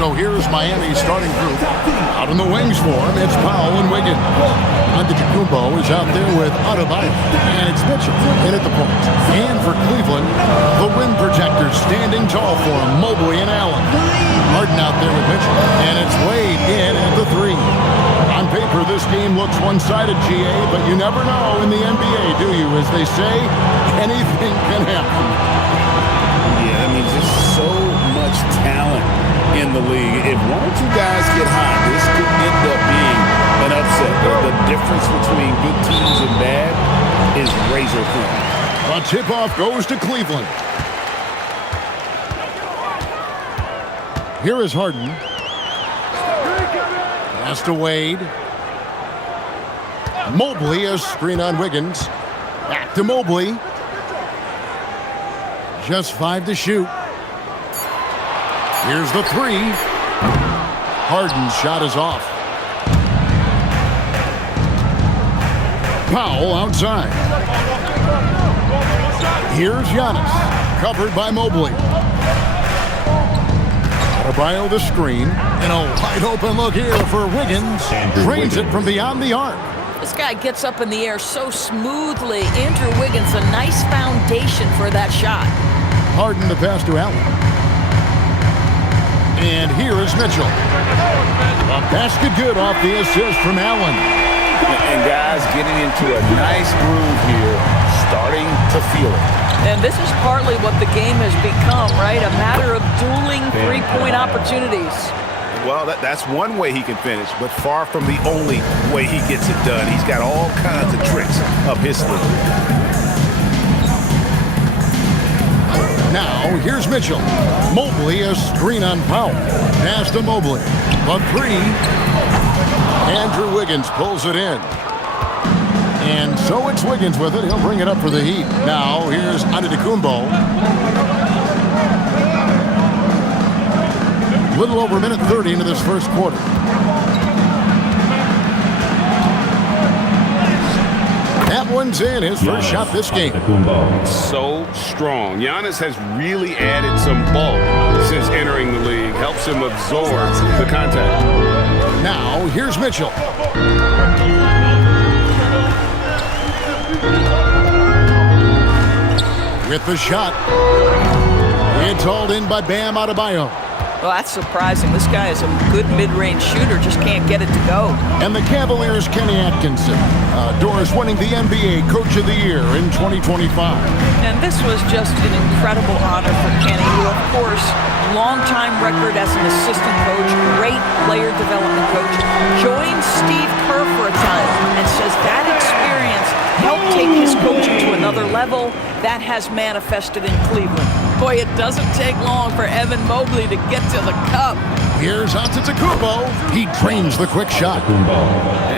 So here's Miami's starting group. Out in the wings for him, it's Powell and Wiggins. Antetokounmpo is out there with Adebayo. And it's Mitchell in at the point. And for Cleveland, the win projectors standing tall for him, Mobley and Allen. Harden out there with Mitchell. And it's Wade in at the three. On paper, this game looks one-sided, GA, but you never know in the NBA, do you? As they say, anything can happen. Yeah, I mean, just so much talent in the league. If one or two guys get hot, this could end up being an upset. The difference between good teams and bad is razor thin. The tip-off goes to Cleveland. Here is Harden. Pass to Wade. Mobley, a screen on Wiggins. Back to Mobley. Just 5 to shoot. Here's the three. Harden's shot is off. Powell outside. Here's Giannis, covered by Mobley. Adebayo the screen, and a wide open look here for Wiggins. Drains it from beyond the arc. This guy gets up in the air so smoothly. Andrew Wiggins, a nice foundation for that shot. Harden the pass to Allen. And here is Mitchell. A basket good off the assist from Allen. And guys getting into a nice groove here, starting to feel it. And this is partly what the game has become, right? A matter of dueling three-point opportunities. Well, that's one way he can finish, but far from the only way he gets it done. He's got all kinds of tricks up his sleeve. Now, here's Mitchell. Mobley, a screen on Powell. Pass to Mobley. The three. Andrew Wiggins pulls it in. And so it's Wiggins with it. He'll bring it up for the Heat. Now, here's Antetokounmpo. Little over a minute 30 into this first quarter. That one's in, his first shot this game. So strong. Giannis has really added some bulk since entering the league. Helps him absorb the contact. Now, here's Mitchell. With the shot. It's hauled in by Bam Adebayo. Well, that's surprising. This guy is a good mid-range shooter, just can't get it to go. And the Cavaliers' Kenny Atkinson. Doris winning the NBA Coach of the Year in 2025. And this was just an incredible honor for Kenny, who, of course, long-time record as an assistant coach, great player development coach, joined Steve Kerr for a time and says that experience helped take his coaching to another level. That has manifested in Cleveland. Boy, it doesn't take long for Evan Mobley to get to the cup. Here's Antetokounmpo. He drains the quick shot.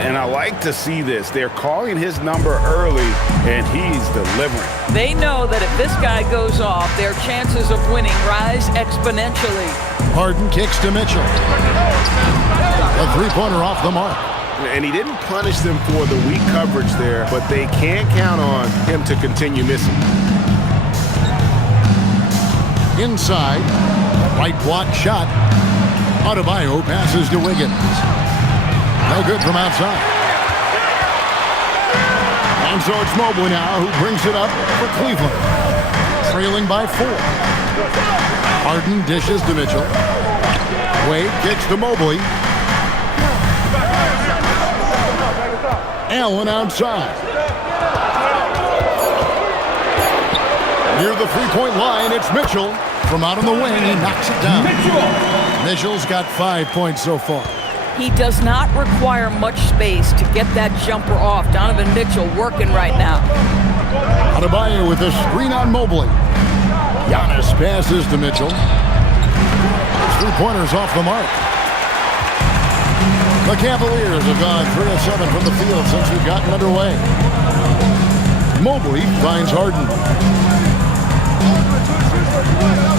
And I like to see this. They're calling his number early, and he's delivering. They know that if this guy goes off, their chances of winning rise exponentially. Harden kicks to Mitchell. A three-pointer off the mark. And he didn't punish them for the weak coverage there, but they can't count on him to continue missing. Inside, right block shot. Adebayo passes to Wiggins. No good from outside. And so it's Mobley now who brings it up for Cleveland. Trailing by 4. Harden dishes to Mitchell. Wade kicks to Mobley. Allen outside. Near the three-point line, it's Mitchell. From out on the wing, he knocks it down. Mitchell's got 5 points so far. He does not require much space to get that jumper off. Donovan Mitchell working right now. Adebayo with a screen on Mobley. Giannis passes to Mitchell. Three-pointers off the mark. The Cavaliers have gone 3 of 7 from the field since we've gotten underway. Mobley finds Harden.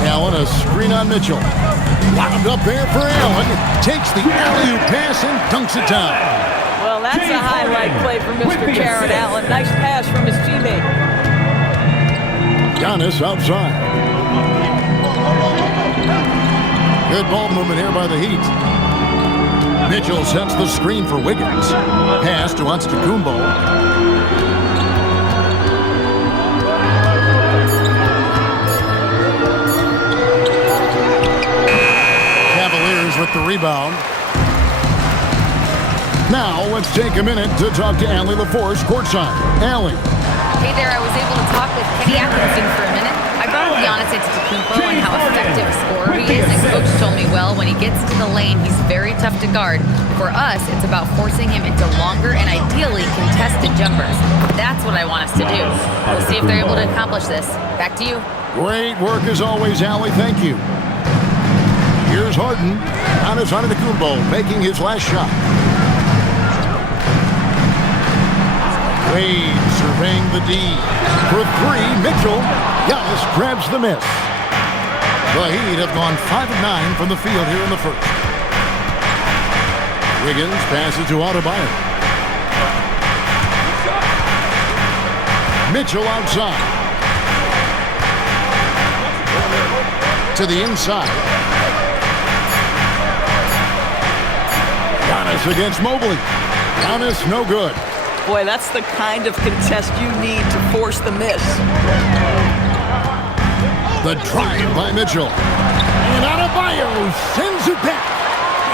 Allen, a screen on Mitchell. Lobbed up there for Allen. Takes the alley-oop pass and dunks it down. Well, that's a highlight play for Mr. Jared Allen. Nice pass from his teammate. Giannis outside. Good ball movement here by the Heat. Mitchell sets the screen for Wiggins. Pass to Antetokounmpo. Cavaliers with the rebound. Now let's take a minute to talk to Allie LaForce courtside. Allie. Hey there, I was able to talk with Kenny Atkinson for a minute. I brought up Giannis Antetokounmpo and how effective a scorer he is, and Coach told me, well, when he gets into the lane, he's very tough to guard. For us, it's about forcing him into longer and ideally contested jumpers. That's what I want us to do. We'll see if they're able to accomplish this. Back to you. Great work as always, Allie. Thank you. Here's Harden. Giannis Antetokounmpo making his last shot. Wade surveying the D. For three, Mitchell. Giannis grabs the miss. The Heat have gone 5 of 9 from the field here in the first. Wiggins passes to Adebayo. Mitchell outside. To the inside. Giannis against Mobley. Giannis no good. Boy, that's the kind of contest you need to force the miss. The drive by Mitchell. And Adebayo sends it back.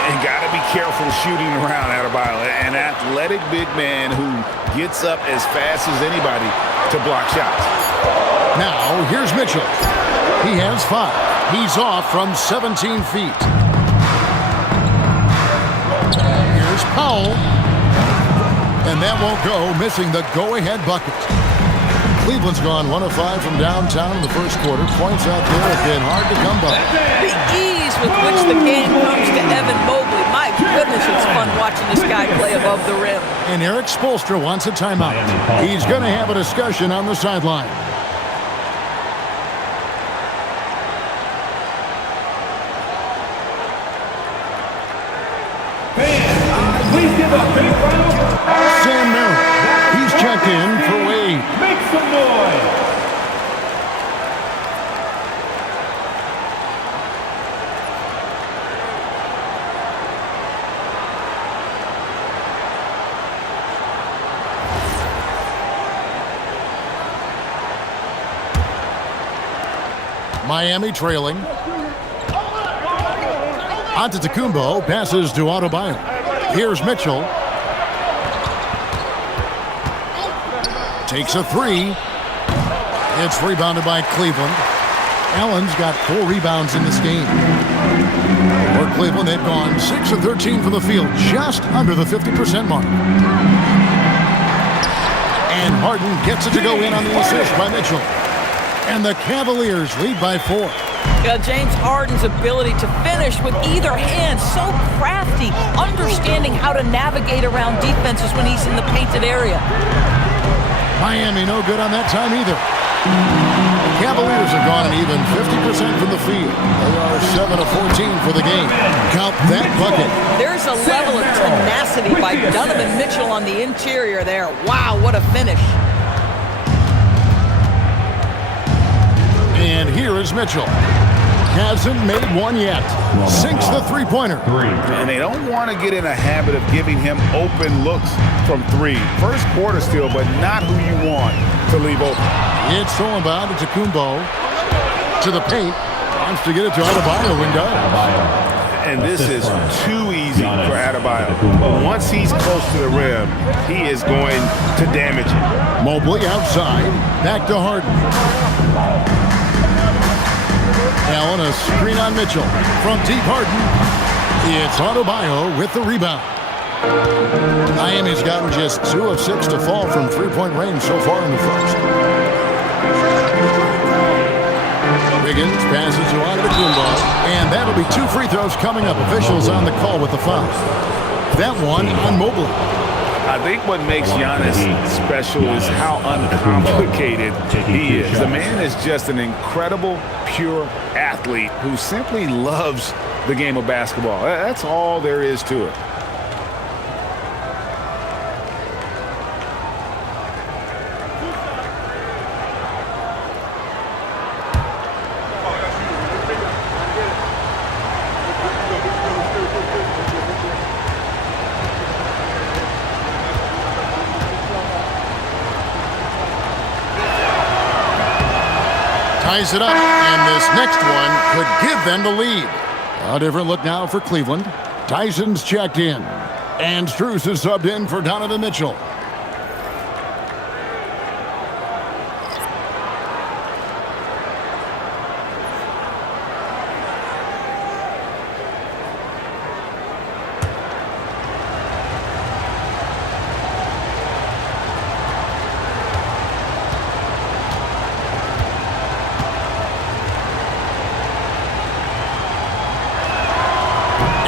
And got to be careful shooting around Adebayo. An athletic big man who gets up as fast as anybody to block shots. Now, here's Mitchell. He has 5. He's off from 17 feet. Here's Powell. And that won't go, missing the go-ahead bucket. Cleveland's gone 1 of 5 from downtown in the first quarter. Points out there have been hard to come by. The ease with which the game comes to Evan Mobley. My goodness, it's fun watching this guy play above the rim. And Eric Spoelstra wants a timeout. He's going to have a discussion on the sideline. Please give a big round. Sam Merritt. He's checked in for Wade. Make some noise. Miami trailing. Antetokounmpo passes to Adebayo. Here's Mitchell. Takes a 3. It's rebounded by Cleveland. Allen's got 4 rebounds in this game. For Cleveland, they've gone 6 of 13 from the field, just under the 50% mark. And Harden gets it to go in on the assist by Mitchell. And the Cavaliers lead by 4. James Harden's ability to finish with either hand, so crafty, understanding how to navigate around defenses when he's in the painted area. Miami no good on that time either. The Cavaliers have gone an even 50% from the field. They are 7 of 14 for the game. Count that bucket. There's a level of tenacity by Donovan Mitchell on the interior there. Wow, what a finish. And here is Mitchell. Hasn't made one yet. Sinks the three-pointer. And they don't want to get in a habit of giving him open looks from 3. First quarter still, but not who you want to leave open. It's thrown by Antetokounmpo to the paint. Wants to get it to Adebayo and does. And this is too easy for Adebayo. Once he's close to the rim, he is going to damage it. Mobley outside. Back to Harden. Allen, a screen on Mitchell. From deep Harden, it's Adebayo with the rebound. Miami's gotten just 2 of 6 to fall from three-point range so far in the first. Wiggins passes to Antetokounmpo, and that'll be 2 free throws coming up. Officials on the call with the foul. That one on Mobley. I think what makes Giannis special is how uncomplicated he is. The man is just an incredible, pure athlete who simply loves the game of basketball. That's all there is to it. ties it up, and this next one could give them the lead. A different look now for Cleveland. Tyson's checked in, and Strus is subbed in for Donovan Mitchell.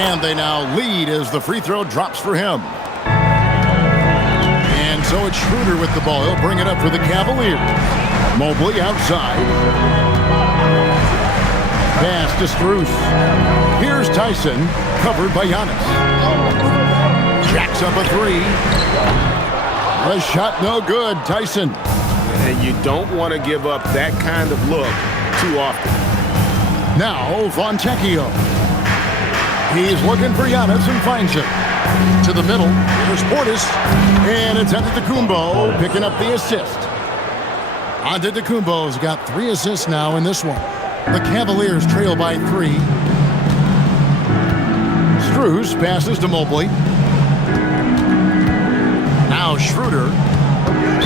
And they now lead as the free throw drops for him. And so it's Schroeder with the ball. He'll bring it up for the Cavaliers. Mobley outside. Pass to Strus. Here's Tyson, covered by Giannis. Jacks up a three. A shot no good. Tyson. And you don't want to give up that kind of look too often. Now Fontecchio. He's looking for Giannis and finds him. To the middle, there's Portis. And it's Antetokounmpo picking up the assist. Antetokounmpo's got 3 assists now in this one. The Cavaliers trail by 3. Strus passes to Mobley. Now Schroeder.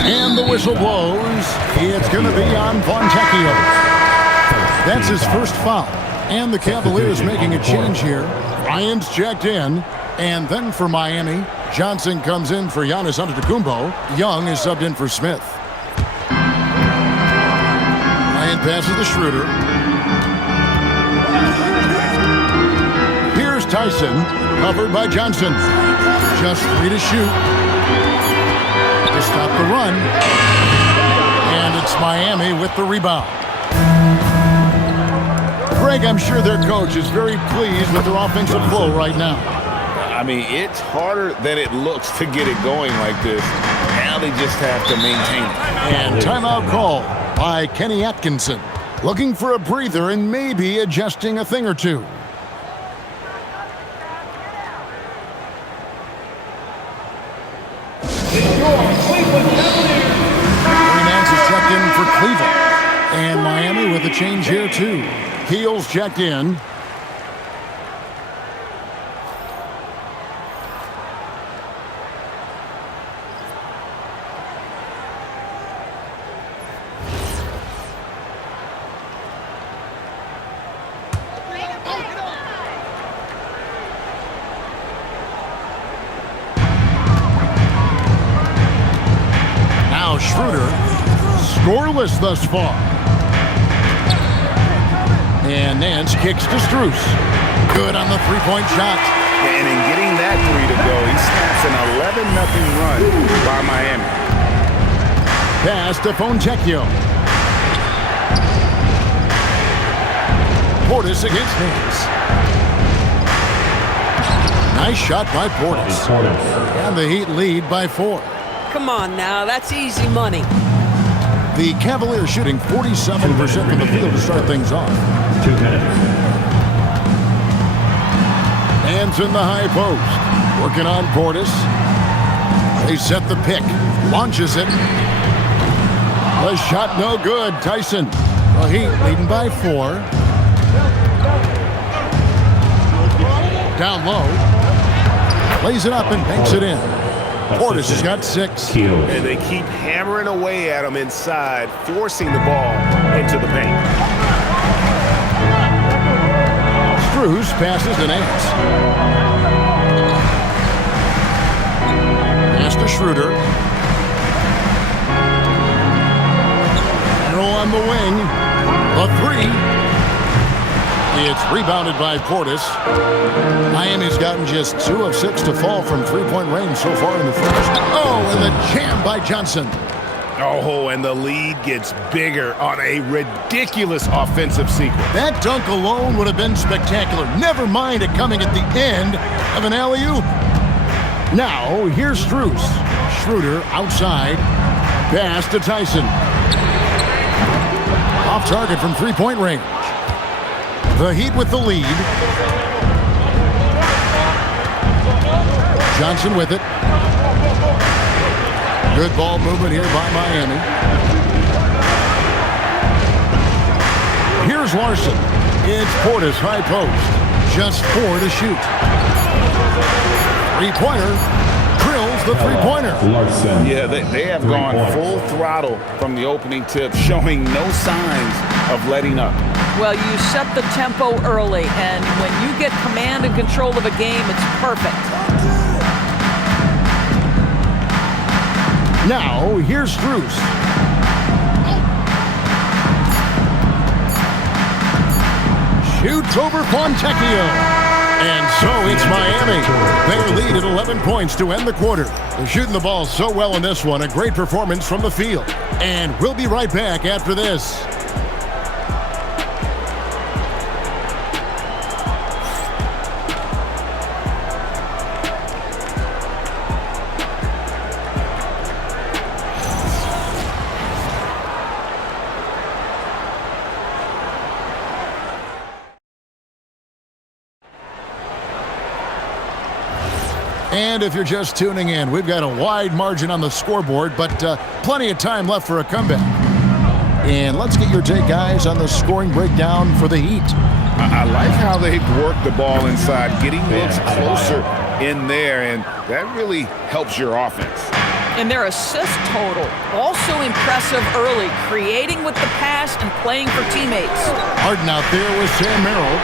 And the whistle blows. It's going to be on Fontecchio. That's his first foul. And the Cavaliers making a change here. Ryan's checked in. And then for Miami, Johnson comes in for Giannis Antetokounmpo. Young is subbed in for Smith. Ryan passes to Schroeder. Here's Tyson, covered by Johnson. Just 3 to shoot. To stop the run. And it's Miami with the rebound. Greg, I'm sure their coach is very pleased with their offensive flow right now. I mean, it's harder than it looks to get it going like this. Now they just have to maintain it. And timeout call by Kenny Atkinson. Looking for a breather and maybe adjusting a thing or two. Nance is checked in for Cleveland. And Miami with a change here too. Keel's checked in. Now Schroeder, scoreless thus far. And Nance kicks to Strus. Good on the three-point shot. And in getting that 3 to go, he snaps an 11-0 run by Miami. Pass to Fontecchio. Portis against Nance. Nice shot by Portis. And the Heat lead by 4. Come on now, that's easy money. The Cavaliers shooting 47% from the field to start things off. 2 minutes. Hands in the high post. Working on Portis. They set the pick. Launches it. The shot no good. Tyson. The Heat leading by 4. Down low. Lays it up and banks it in. Portis has got 6. And they keep hammering away at him inside, forcing the ball into the paint. Strus passes to Nance. Pass to Schroeder. Arrow on the wing. A 3. It's rebounded by Portis. Miami's gotten just 2 of 6 to fall from three-point range so far in the first. Oh, and the jam by Johnson. Oh, and the lead gets bigger on a ridiculous offensive sequence. That dunk alone would have been spectacular. Never mind it coming at the end of an alley-oop. Now, here's Strus. Schroeder outside. Pass to Tyson. Off target from three-point range. The Heat with the lead. Johnson with it. Good ball movement here by Miami. Here's Larson. It's Portis high post. Just 4 to shoot. Three-pointer. Drills the three-pointer. Larson. Yeah, they have gone full throttle from the opening tip, showing no signs of letting up. Well, you set the tempo early, and when you get command and control of a game, it's perfect. Now, here's Strus. Shoots over Fontecchio. And so it's Miami. They lead at 11 points to end the quarter. They're shooting the ball so well in this one. A great performance from the field. And we'll be right back after this. And if you're just tuning in, we've got a wide margin on the scoreboard, but plenty of time left for a comeback. And let's get your take, guys, on the scoring breakdown for the Heat. I like how they've worked the ball inside, getting looks closer in there, and that really helps your offense. And their assist total, also impressive early, creating with the pass and playing for teammates. Harden out there with Sam Merrill.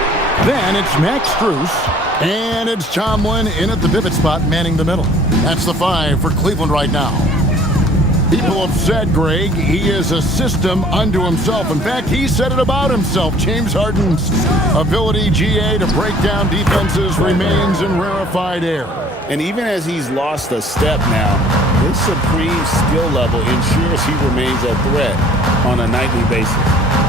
Then it's Max Strus. And it's Tomlin in at the pivot spot, manning the middle. That's the 5 for Cleveland right now. People have said, Greg, he is a system unto himself. In fact, he said it about himself. James Harden's ability, GA, to break down defenses remains in rarefied air. And even as he's lost a step now, his supreme skill level ensures he remains a threat on a nightly basis.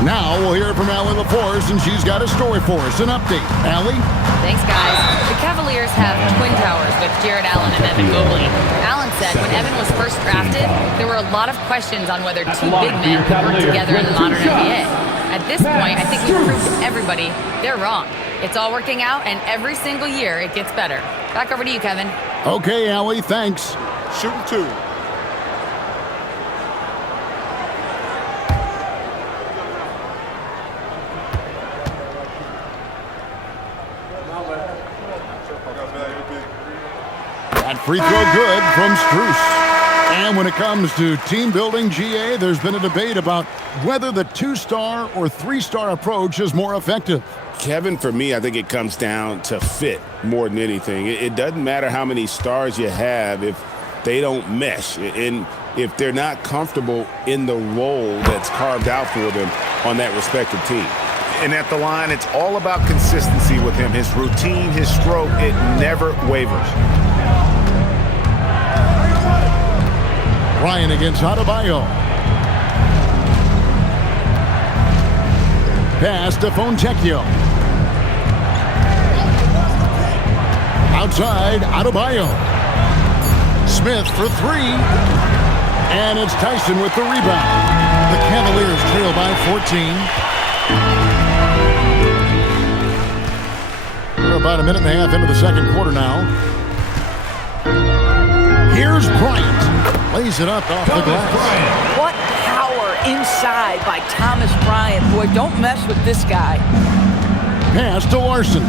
Now we'll hear from Allie LaForce, and she's got a story for us. An update. Allie? Thanks, guys. The Cavaliers have twin towers with Jared Allen and Evan Mobley. Allen said when Evan was first drafted, there were a lot of questions on whether two big men could work together in the modern NBA. At this point, I think we've proved to everybody they're wrong. It's all working out, and every single year it gets better. Back over to you, Kevin. Okay, Allie, thanks. Shooting 2. That free throw good from Strus. And when it comes to team building, GA, there's been a debate about whether the 2-star or 3-star approach is more effective. Kevin, for me, I think it comes down to fit more than anything. It doesn't matter how many stars you have if they don't mesh, and if they're not comfortable in the role that's carved out for them on that respective team. And at the line, it's all about consistency with him. His routine, his stroke, it never wavers. Ryan against Adebayo. Pass to Fontecchio. Outside, Adebayo. Smith for 3. And it's Tyson with the rebound. The Cavaliers trail by 14. We're about a minute and a half into the second quarter now. Here's Bryant. Lays it up off the glass. What power inside by Thomas Bryant. Boy, don't mess with this guy. Pass to Larson.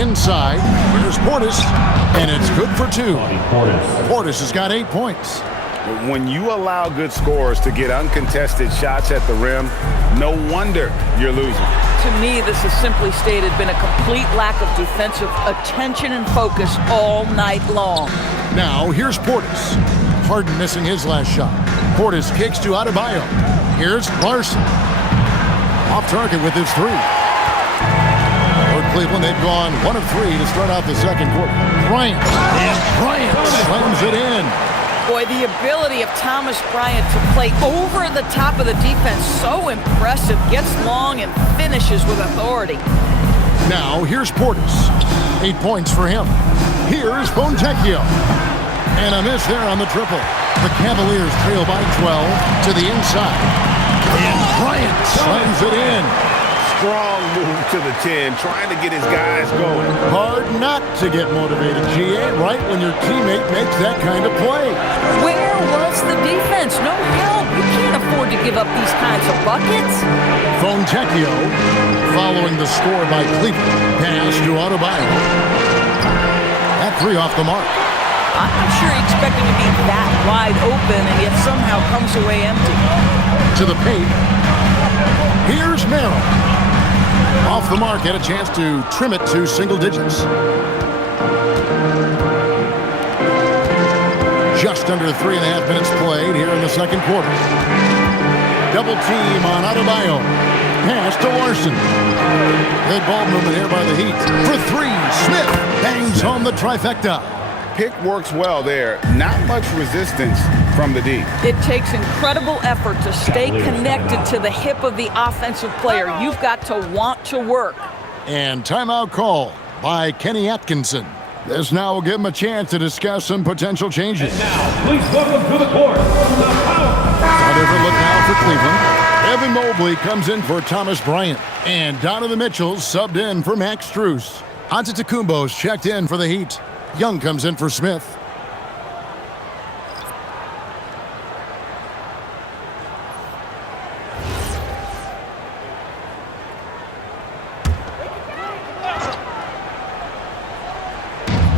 Inside, here's Portis, and it's good for 2. Portis has got 8 points. When you allow good scorers to get uncontested shots at the rim, no wonder you're losing. To me, this has simply stated been a complete lack of defensive attention and focus all night long. Now, here's Portis. Harden missing his last shot. Portis kicks to Adebayo. Here's Larson. Off target with his 3. For Cleveland, they've gone 1 of 3 to start out the second quarter. Bryant. And Bryant slams it in. Boy, the ability of Thomas Bryant to play over the top of the defense, so impressive. Gets long and finishes with authority. Now, here's Portis. 8 points for him. Here's Fontecchio. And a miss there on the triple. The Cavaliers trail by 12 to the inside. And Bryant slams it in. Strong move to the 10, trying to get his guys going. Hard not to get motivated, GA, right when your teammate makes that kind of play. Where was the defense? No help. You can't afford to give up these kinds of buckets. Fontecchio following the score by Cleveland. Pass to Adebayo. That three off the mark. I'm not sure he expected to be that wide open and yet somehow comes away empty. To the paint. Here's Merrill. Off the mark, had a chance to trim it to single digits. Just under 3.5 minutes played here in the second quarter. Double team on Adebayo. Pass to Larson. Good ball movement here by the Heat. For three, Smith bangs home the trifecta. Pick works well there. Not much resistance from the D. It takes incredible effort to stay connected to the hip of the offensive player. You've got to want to work. And timeout call by Kenny Atkinson. This now will give him a chance to discuss some potential changes. And now, please welcome to the court, the power. A different look now for Cleveland. Evan Mobley comes in for Thomas Bryant. And Donovan Mitchell subbed in for Max Strus. Antetokounmpo's checked in for the Heat. Young comes in for Smith.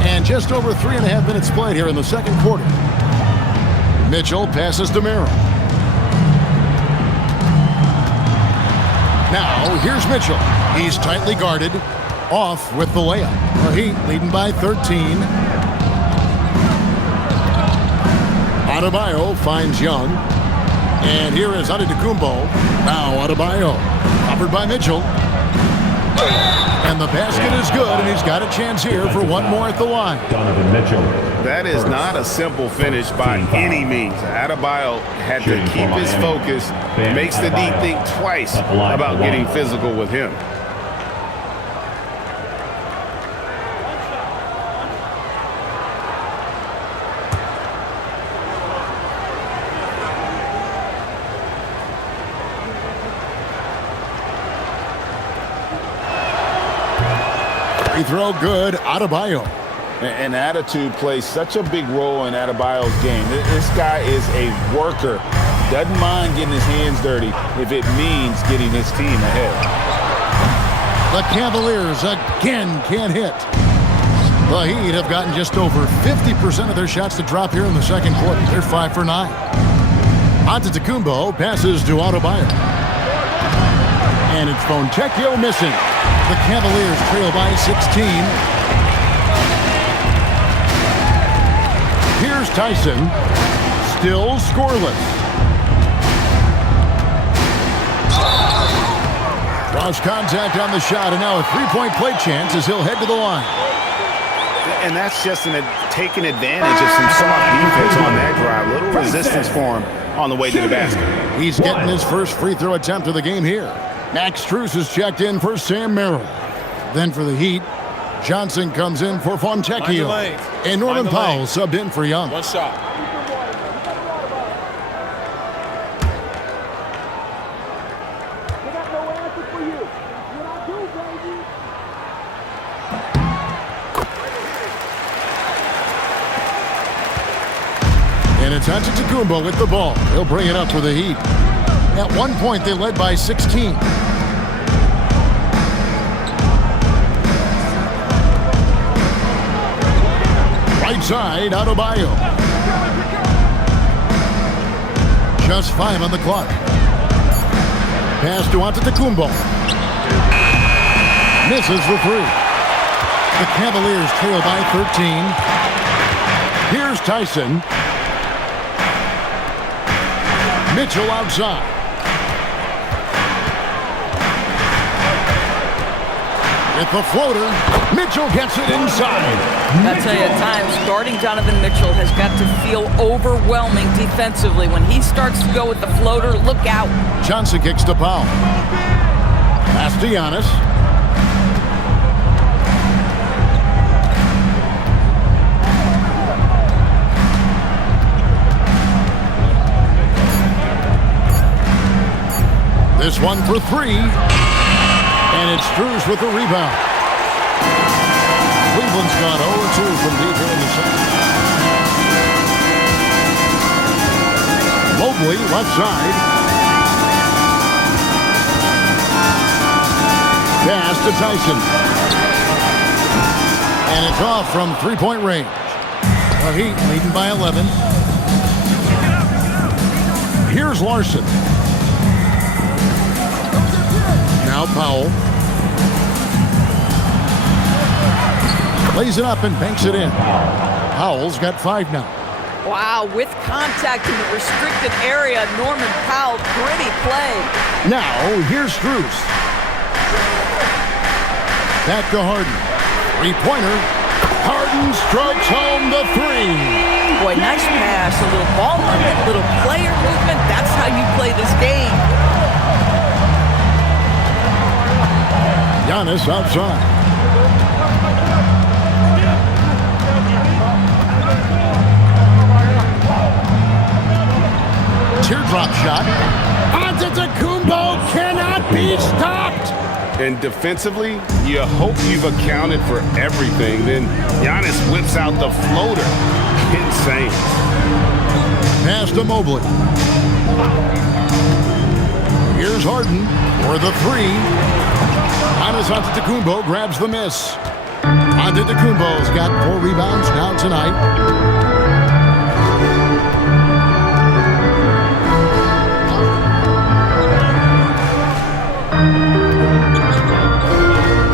And just over 3.5 minutes played here in the second quarter. Mitchell passes to Merrill. Now, here's Mitchell. He's tightly guarded. Off with the layup. The Heat leading by 13. Adebayo finds Young. And here is Antetokounmpo. Now Adebayo. Covered by Mitchell. And the basket is good, and he's got a chance here for one more at the line. Donovan Mitchell. That is not a simple finish by any means. Adebayo had to keep his focus. Makes the D think twice about getting physical with him. Free throw good, Adebayo. And attitude plays such a big role in Adebayo's game. This guy is a worker. Doesn't mind getting his hands dirty if it means getting his team ahead. The Cavaliers again can't hit. The Heat have gotten just over 50% of their shots to drop here in the second quarter. They're 5 for 9. Antetokounmpo passes to Adebayo. And it's Fontecchio missing. The Cavaliers trail by 16. Here's Tyson. Still scoreless. Lost contact on the shot, and now a three-point play chance as he'll head to the line. And that's just taking advantage of some soft defense on that drive. Little resistance for him on the way to the basket. He's getting his first free throw attempt of the game here. Max Strus is checked in for Sam Merrill. Then for the Heat, Johnson comes in for Fontecchio. And Norman Powell subbed in for Young. One shot. And it's Antetokounmpo with the ball. He'll bring it up for the Heat. At one point, they led by 16. Right side, Adebayo. Just 5 on the clock. Pass to Antetokounmpo. Misses for 3. The Cavaliers trail by 13. Here's Tyson. Mitchell outside. With the floater, Mitchell gets it inside. I tell you, at times, guarding Donovan Mitchell has got to feel overwhelming defensively. When he starts to go with the floater, look out. Johnson kicks to Powell. Pass to Giannis. This one for 3. And it's Strus with the rebound. Cleveland's gone 0-2 from deep here in the second. Mobley left side. Pass to Tyson. And it's off from three-point range. The Heat leading by 11. Here's Larson. Now Powell. Lays it up and banks it in. Powell's got 5 now. Wow, with contact in the restricted area, Norman Powell, pretty play. Now, here's Strus. Back to Harden. Three-pointer. Harden strokes home the 3. Boy, nice pass, a little ball movement, a little player movement. That's how you play this game. Giannis outside. Teardrop shot. Antetokounmpo cannot be stopped. And defensively, you hope you've accounted for everything. Then Giannis whips out the floater. Insane. Pass to Mobley. Here's Harden for the 3. Giannis Antetokounmpo grabs the miss. Antetokounmpo's got 4 rebounds now tonight.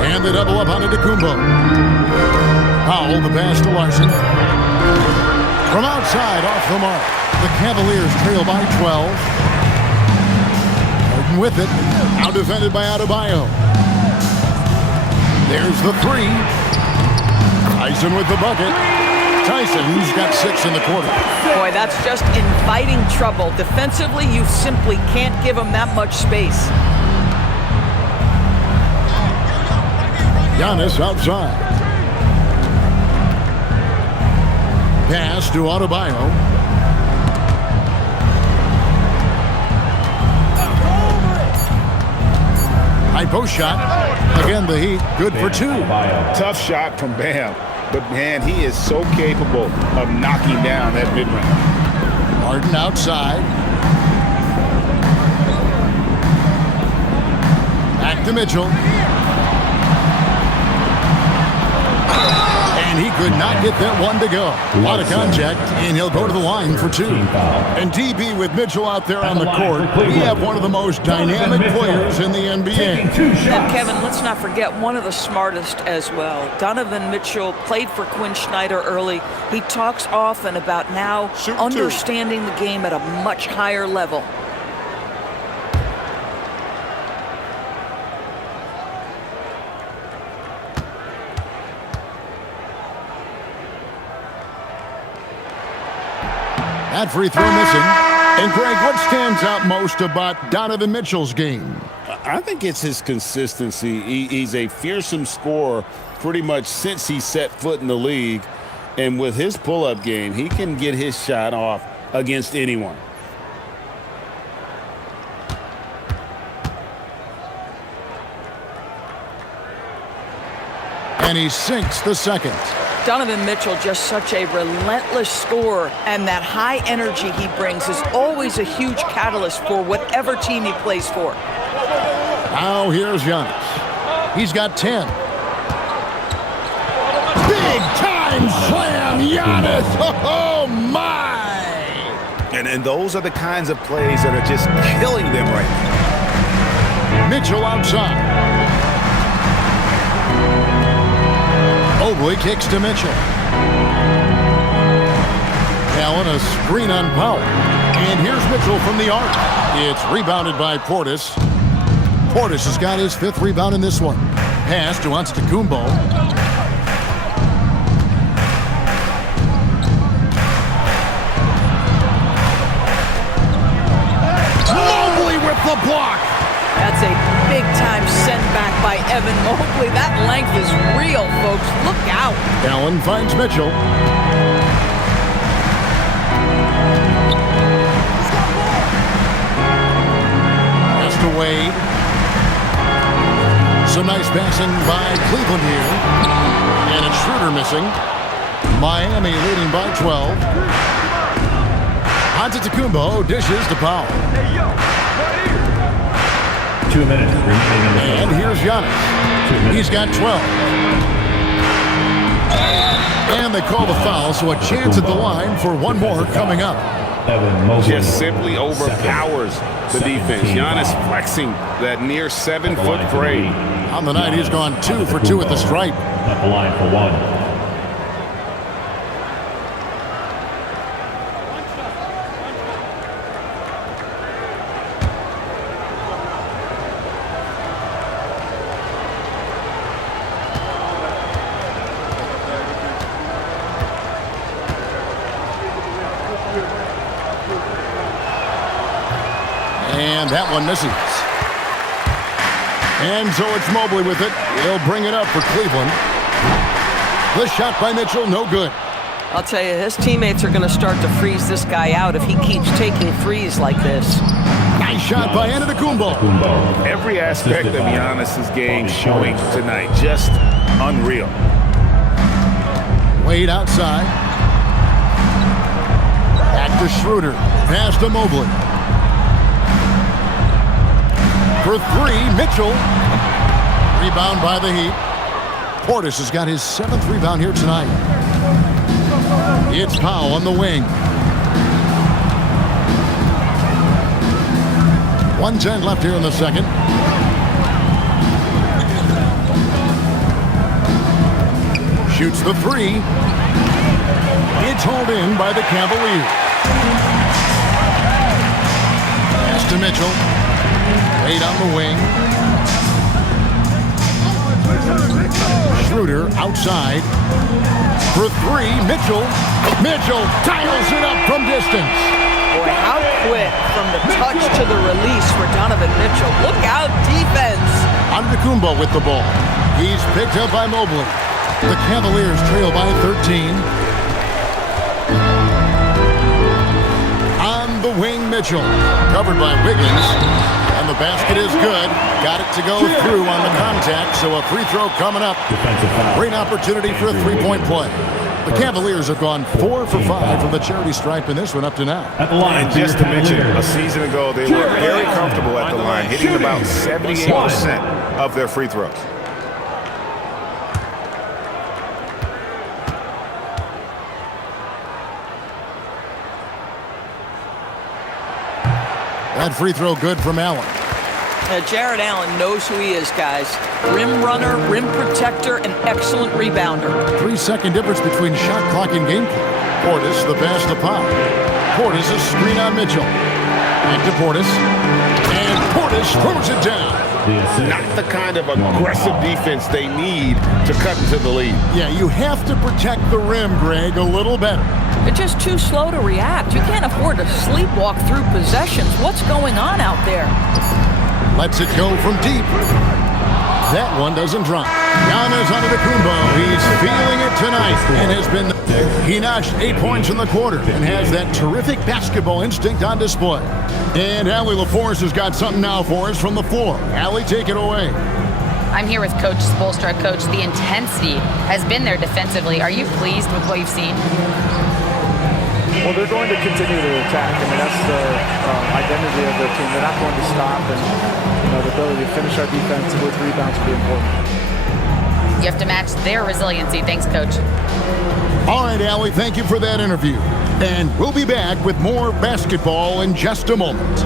And the double up on Antetokounmpo. Powell, the pass to Larson. From outside, off the mark. The Cavaliers trail by 12. Harden with it. Now defended by Adebayo. There's the 3. Tyson with the bucket. Tyson's got 6 in the quarter. Boy, that's just inviting trouble. Defensively, you simply can't give him that much space. Giannis outside. Pass to Adebayo. High post shot. Again, the Heat good for 2. Tough shot from Bam. But, man, he is so capable of knocking down that mid-range. Harden outside. Back to Mitchell. And he could not get that one to go. A lot of contact, and he'll go to the line for 2. And DB with Mitchell out there on the court, we have one of the most dynamic players in the NBA. And Kevin, let's not forget one of the smartest as well. Donovan Mitchell played for Quinn Snyder early. He talks often about now understanding the game at a much higher level. That free throw missing. And Greg, what stands out most about Donovan Mitchell's game? I think it's his consistency. He's a fearsome scorer pretty much since he set foot in the league. And with his pull-up game, he can get his shot off against anyone. And he sinks the second. Donovan Mitchell, just such a relentless scorer, and that high energy he brings is always a huge catalyst for whatever team he plays for. Now here's Giannis. He's got 10. Big time slam, Giannis! Oh my! And those are the kinds of plays that are just killing them right now. Mitchell outside. Mobley kicks to Mitchell. Allen, a screen on Powell. And here's Mitchell from the arc. It's rebounded by Portis. Portis has got his 5th rebound in this one. Pass to Antetokounmpo. Mobley with the block. That's a big-time send-back by Evan Mobley. That length is real, folks. Look out. Allen finds Mitchell. Pass to Wade. Some nice passing by Cleveland here. And it's Schroeder missing. Miami leading by 12. Antetokounmpo dishes to Powell. 2 minutes remaining in the And here's Giannis. He's got 12. And they call the foul, so a chance at the line for one more coming up. Just simply overpowers the defense. Giannis flexing that near 7-foot grade. On the night, he's gone 2 for 2 at the stripe. At the line for one. And that one misses. And so it's Mobley with it. He'll bring it up for Cleveland. The shot by Mitchell, no good. I'll tell you, his teammates are going to start to freeze this guy out if he keeps taking threes like this. Nice shot by Antetokounmpo. Every aspect of Giannis's game showing tonight. Just unreal. Wade outside. Back to Schroeder. Pass to Mobley. For 3, Mitchell. Rebound by the Heat. Portis has got his 7th rebound here tonight. It's Powell on the wing. 1:10 left here in the second. Shoots the 3. It's hauled in by the Cavaliers. Pass to Mitchell. Wade on the wing. Schroeder outside. For 3, Mitchell. Mitchell tiles it up from distance. Boy, how quick from the touch to the release for Donovan Mitchell. Look out, defense. Antetokounmpo with the ball. He's picked up by Mobley. The Cavaliers trail by 13. On the wing, Mitchell. Covered by Wiggins. And the basket is good. Got it to go through on the contact, so a free throw coming up. Great opportunity for a three-point play. The Cavaliers have gone 4 for 5 from the charity stripe in this one up to now. At the line, And just to mention, a season ago, they were very comfortable at the line, hitting about 78% of their free throws. That free throw good from Allen. Jared Allen knows who he is, guys. Rim runner, rim protector, and excellent rebounder. 3-second difference between shot clock and game clock. Portis, the pass to Powell. Portis, a screen on Mitchell. Back to Portis. And Portis throws it down. Not the kind of aggressive defense they need to cut into the lead. Yeah, you have to protect the rim, Greg, a little better. They're just too slow to react. You can't afford to sleepwalk through possessions. What's going on out there? Lets it go from deep. That one doesn't drop. Giannis Antetokounmpo. He's feeling it tonight and has been. He notched 8 points in the quarter and has that terrific basketball instinct on display. And Allie LaForce has got something now for us from the floor. Allie, take it away. I'm here with Coach Spoelstra. Coach, the intensity has been there defensively. Are you pleased with what you've seen? Well, they're going to continue to attack. I mean, that's the identity of their team. They're not going to stop, and the ability to finish our defense with rebounds will be important. You have to match their resiliency. Thanks, Coach. All right, Allie, thank you for that interview. And we'll be back with more basketball in just a moment.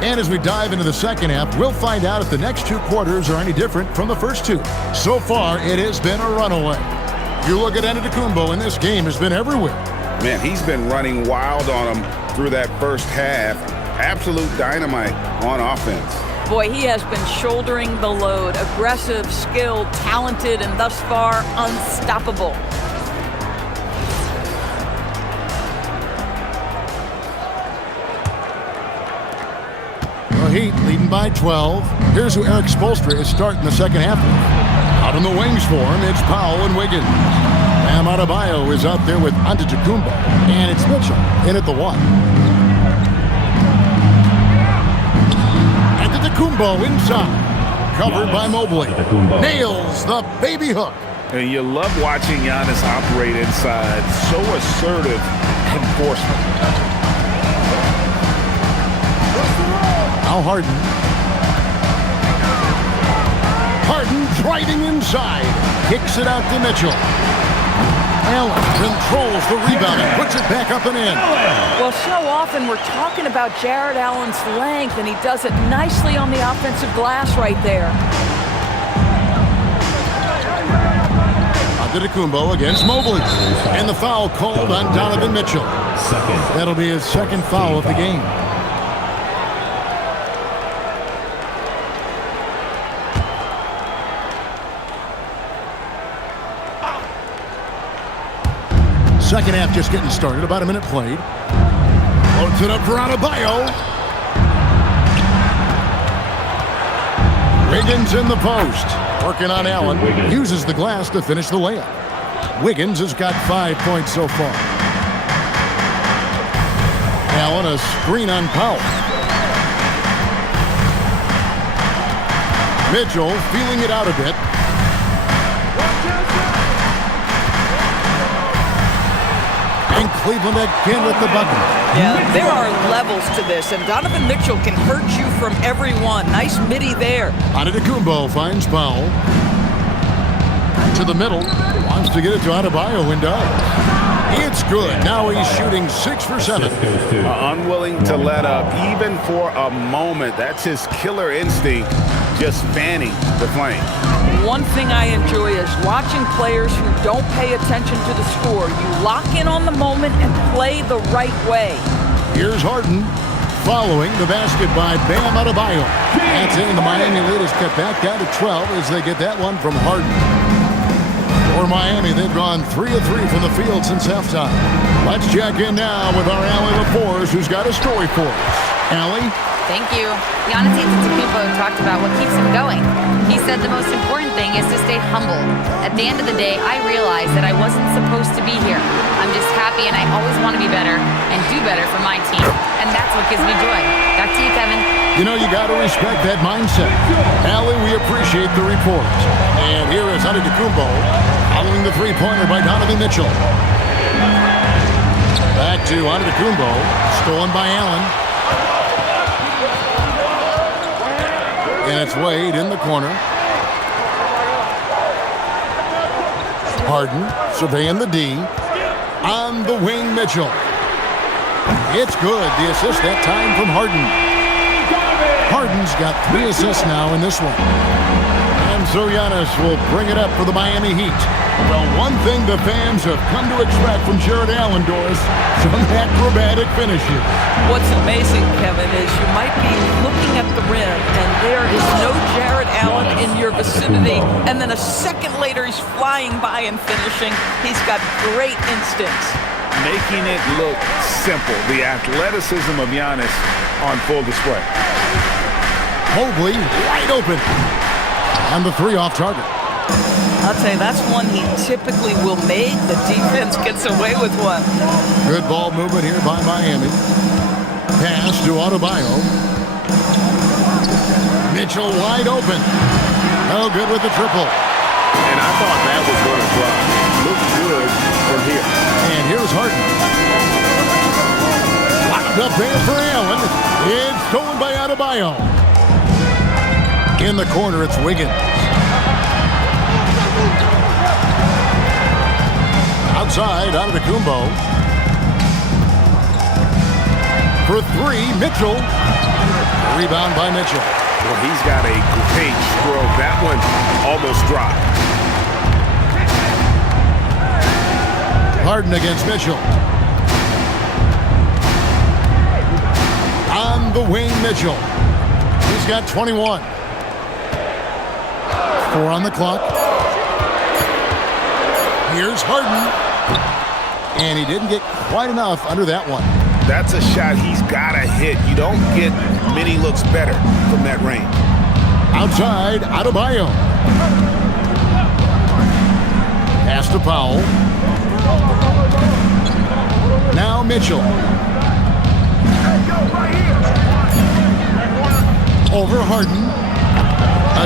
And as we dive into the second half, we'll find out if the next 2 quarters are any different from the first 2. So far, it has been a runaway. You look at Antetokounmpo, and this game has been everywhere. Man, he's been running wild on them through that first half. Absolute dynamite on offense. Boy, he has been shouldering the load. Aggressive, skilled, talented, and thus far, unstoppable. The Heat leading by 12. Here's who Eric Spoelstra is starting the second half with. Out on the wings for him, it's Powell and Wiggins. Bam Adebayo is out there with Antetokounmpo. And it's Mitchell in at the 1. Antetokounmpo inside. Covered by Mobley. Nails the baby hook. And you love watching Giannis operate inside. So assertive enforcement. Now Harden. Harden driving inside. Kicks it out to Mitchell. Allen controls the rebound and puts it back up and in. Well, so often we're talking about Jared Allen's length, and he does it nicely on the offensive glass right there. Antetokounmpo against Mobley. And the foul called on Donovan Mitchell. That'll be his second foul of the game. Second half just getting started. About a minute played. Loads it up for Adebayo. Wiggins in the post. Working on Allen. Uses the glass to finish the layup. Wiggins has got 5 points so far. Allen a screen on Powell. Mitchell feeling it out a bit. And Cleveland again with the bucket. Yeah, there are levels to this, and Donovan Mitchell can hurt you from every one. Nice midi there. Antetokounmpo finds Powell. To the middle. Wants to get it to Adebayo and does. It's good. Now he's shooting 6 for 7. Unwilling to let up even for a moment. That's his killer instinct, just fanning the flame. One thing I enjoy is watching players who don't pay attention to the score. You lock in on the moment and play the right way. Here's Harden following the basket by Bam Adebayo. That's in. The Miami lead is cut back down to 12 as they get that one from Harden. For Miami, they've gone 3 of 3 from the field since halftime. Let's check in now with our Allie LaForce, who's got a story for us. Allie? Thank you. Giannis Antetokounmpo talked about what keeps him going. He said the most important thing is to stay humble. At the end of the day, I realized that I wasn't supposed to be here. I'm just happy and I always want to be better and do better for my team. And that's what gives me joy. Back to you, Kevin. You know, you got to respect that mindset. Allie, we appreciate the report. And here is Antetokounmpo following the three-pointer by Donovan Mitchell. Back to Antetokounmpo, stolen by Allen. And it's Wade in the corner. Harden surveying the D. On the wing, Mitchell. It's good. The assist that time from Harden. Harden's got 3 assists now in this one. And so Giannis will bring it up for the Miami Heat. Well, one thing the fans have come to expect from Jared Allen, Doris, some acrobatic finishes. What's amazing, Kevin, is you might be looking at the rim and there is no Jared Allen in your vicinity, and then a second later he's flying by and finishing. He's got great instincts. Making it look simple. The athleticism of Giannis on full display. Mobley wide open. And the 3 off target. I'll tell you, that's one he typically will make. The defense gets away with one. Good ball movement here by Miami. Pass to Adebayo. Mitchell wide open. Oh, good with the triple. And I thought that was going to fly. Looks good from here. And here's Harden. Locked up there for Allen. It's stolen by Adebayo. In the corner, it's Wiggins. Outside, Antetokounmpo. For 3, Mitchell. Rebound by Mitchell. Well, he's got a great stroke. That one almost dropped. Harden against Mitchell. On the wing, Mitchell. He's got 21. 4 on the clock. Here's Harden. And he didn't get quite enough under that one. That's a shot he's got to hit. You don't get many looks better from that range. Outside, Adebayo. Pass to Powell. Now Mitchell. Over Harden.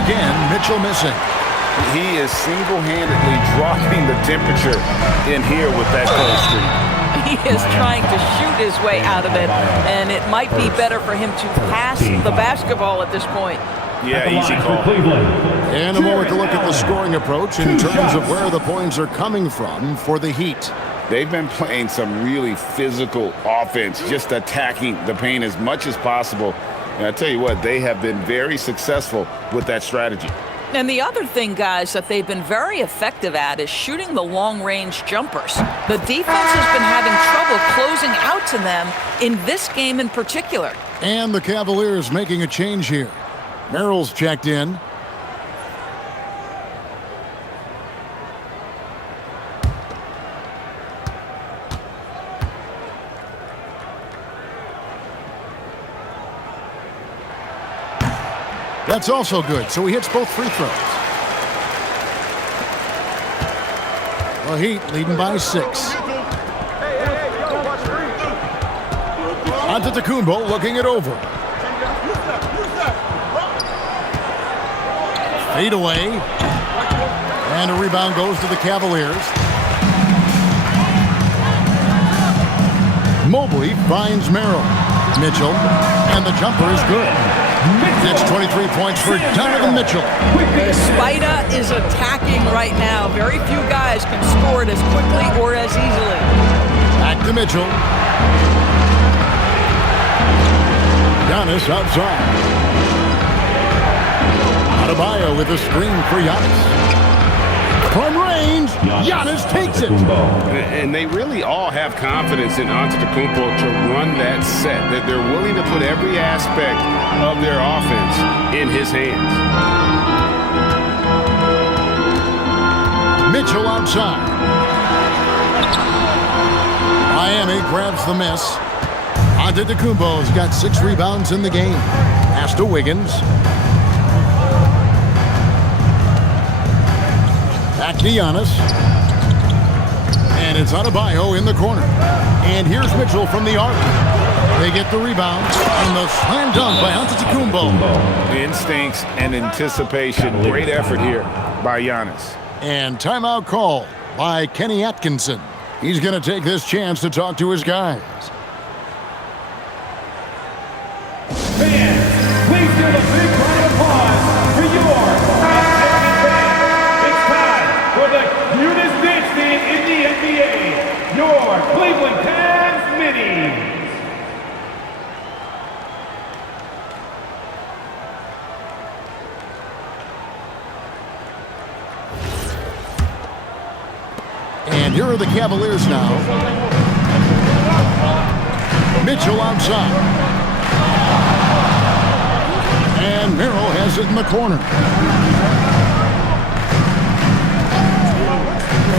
Again, Mitchell missing. He is single-handedly dropping the temperature in here with that cold streak. He is trying to shoot his way out of it, and it might be better for him to pass the basketball at this point. Yeah, easy call. And a moment to look at the scoring approach in terms of where the points are coming from for the Heat. They've been playing some really physical offense, just attacking the paint as much as possible. And I tell you what, they have been very successful with that strategy. And the other thing, guys, that they've been very effective at is shooting the long-range jumpers. The defense has been having trouble closing out to them in this game in particular. And the Cavaliers making a change here. Merrill's checked in. That's also good, so he hits both free throws. The Heat leading by 6. Antetokounmpo looking it over. Fade away. And a rebound goes to the Cavaliers. Mobley finds Merrill. Mitchell, and the jumper is good. That's 23 points for Donovan Mitchell. Spida is attacking right now. Very few guys can score it as quickly or as easily. Back to Mitchell. Giannis outside. Adebayo with a screen for Giannis. From range, Giannis takes it. And they really all have confidence in Antetokounmpo to run that set, that they're willing to put every aspect of their offense in his hands. Mitchell outside. Miami grabs the miss. Antetokounmpo's got 6 rebounds in the game. Pass to Wiggins. Back to Giannis. And it's Adebayo in the corner. And here's Mitchell from the arc. They get the rebound. And the slam dunk by Antetokounmpo. Instincts and anticipation. Great effort here by Giannis. And timeout call by Kenny Atkinson. He's going to take this chance to talk to his guys. Fans, please give a big round of applause for your It's time for the cutest dance team in the NBA, your Cleveland Cavs Minis. And here are the Cavaliers now. Mitchell outside. And Merrill has it in the corner.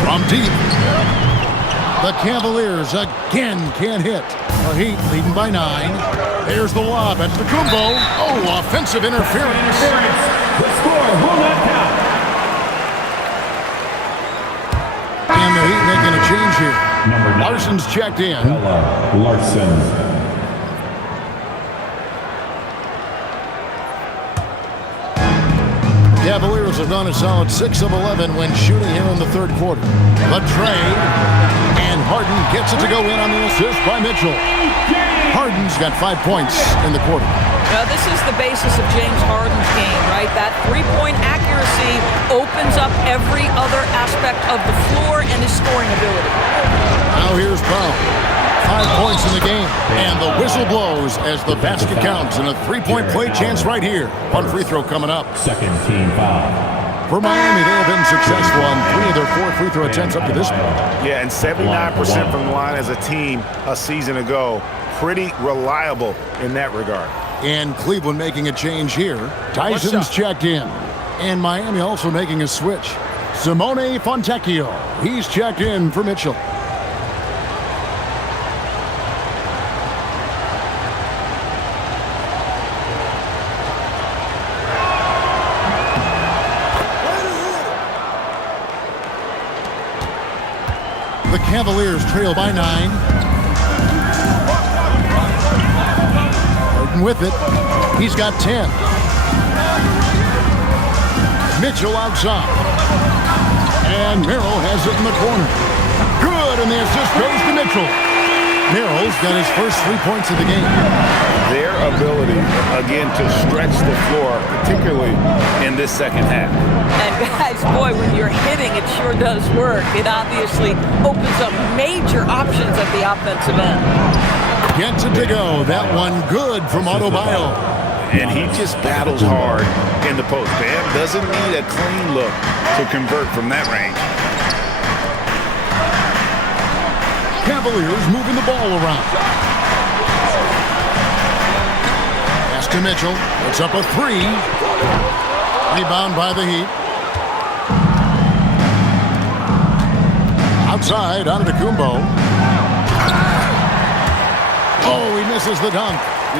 From deep. The Cavaliers again can't hit. The Heat leading by 9. There's the lob at Antetokounmpo. Oh, offensive interference. The score will not count. And the Heat making a change here. Larson's checked in. Larson. Cavaliers have gone a solid 6 of 11 when shooting here in the third quarter. The trade, and Harden gets it to go in on the assist by Mitchell. Harden's got 5 points in the quarter. Now, this is the basis of James Harden's game, right? That three-point accuracy opens up every other aspect of the floor and his scoring ability. Now here's Powell. 5 points in the game, and the whistle blows as the basket counts, and a three-point play chance right here. One free throw coming up. Second team foul. For Miami, they have been successful on 3 of their 4 free throw attempts up to this point. Yeah, and 79% from the line as a team a season ago. Pretty reliable in that regard. And Cleveland making a change here. Tyson's checked in. And Miami also making a switch. Simone Fontecchio. He's checked in for Mitchell. The Cavaliers trail by 9. Harden with it. He's got 10. Mitchell outside. And Merrill has it in the corner. Good, and the assist goes to Mitchell. Merrill's got his first 3 points of the game. Their ability, again, to stretch the floor, particularly in this second half. And guys, boy, when you're hitting, it sure does work. It obviously opens up major options at the offensive end. Gets it to go. That one good from Adebayo. And he just battles hard in the post. Bam doesn't need a clean look to convert from that range. Cavaliers moving the ball around. Pass to Mitchell. It's up a 3. Rebound by the Heat. Outside, Antetokounmpo. Oh, he misses the dunk.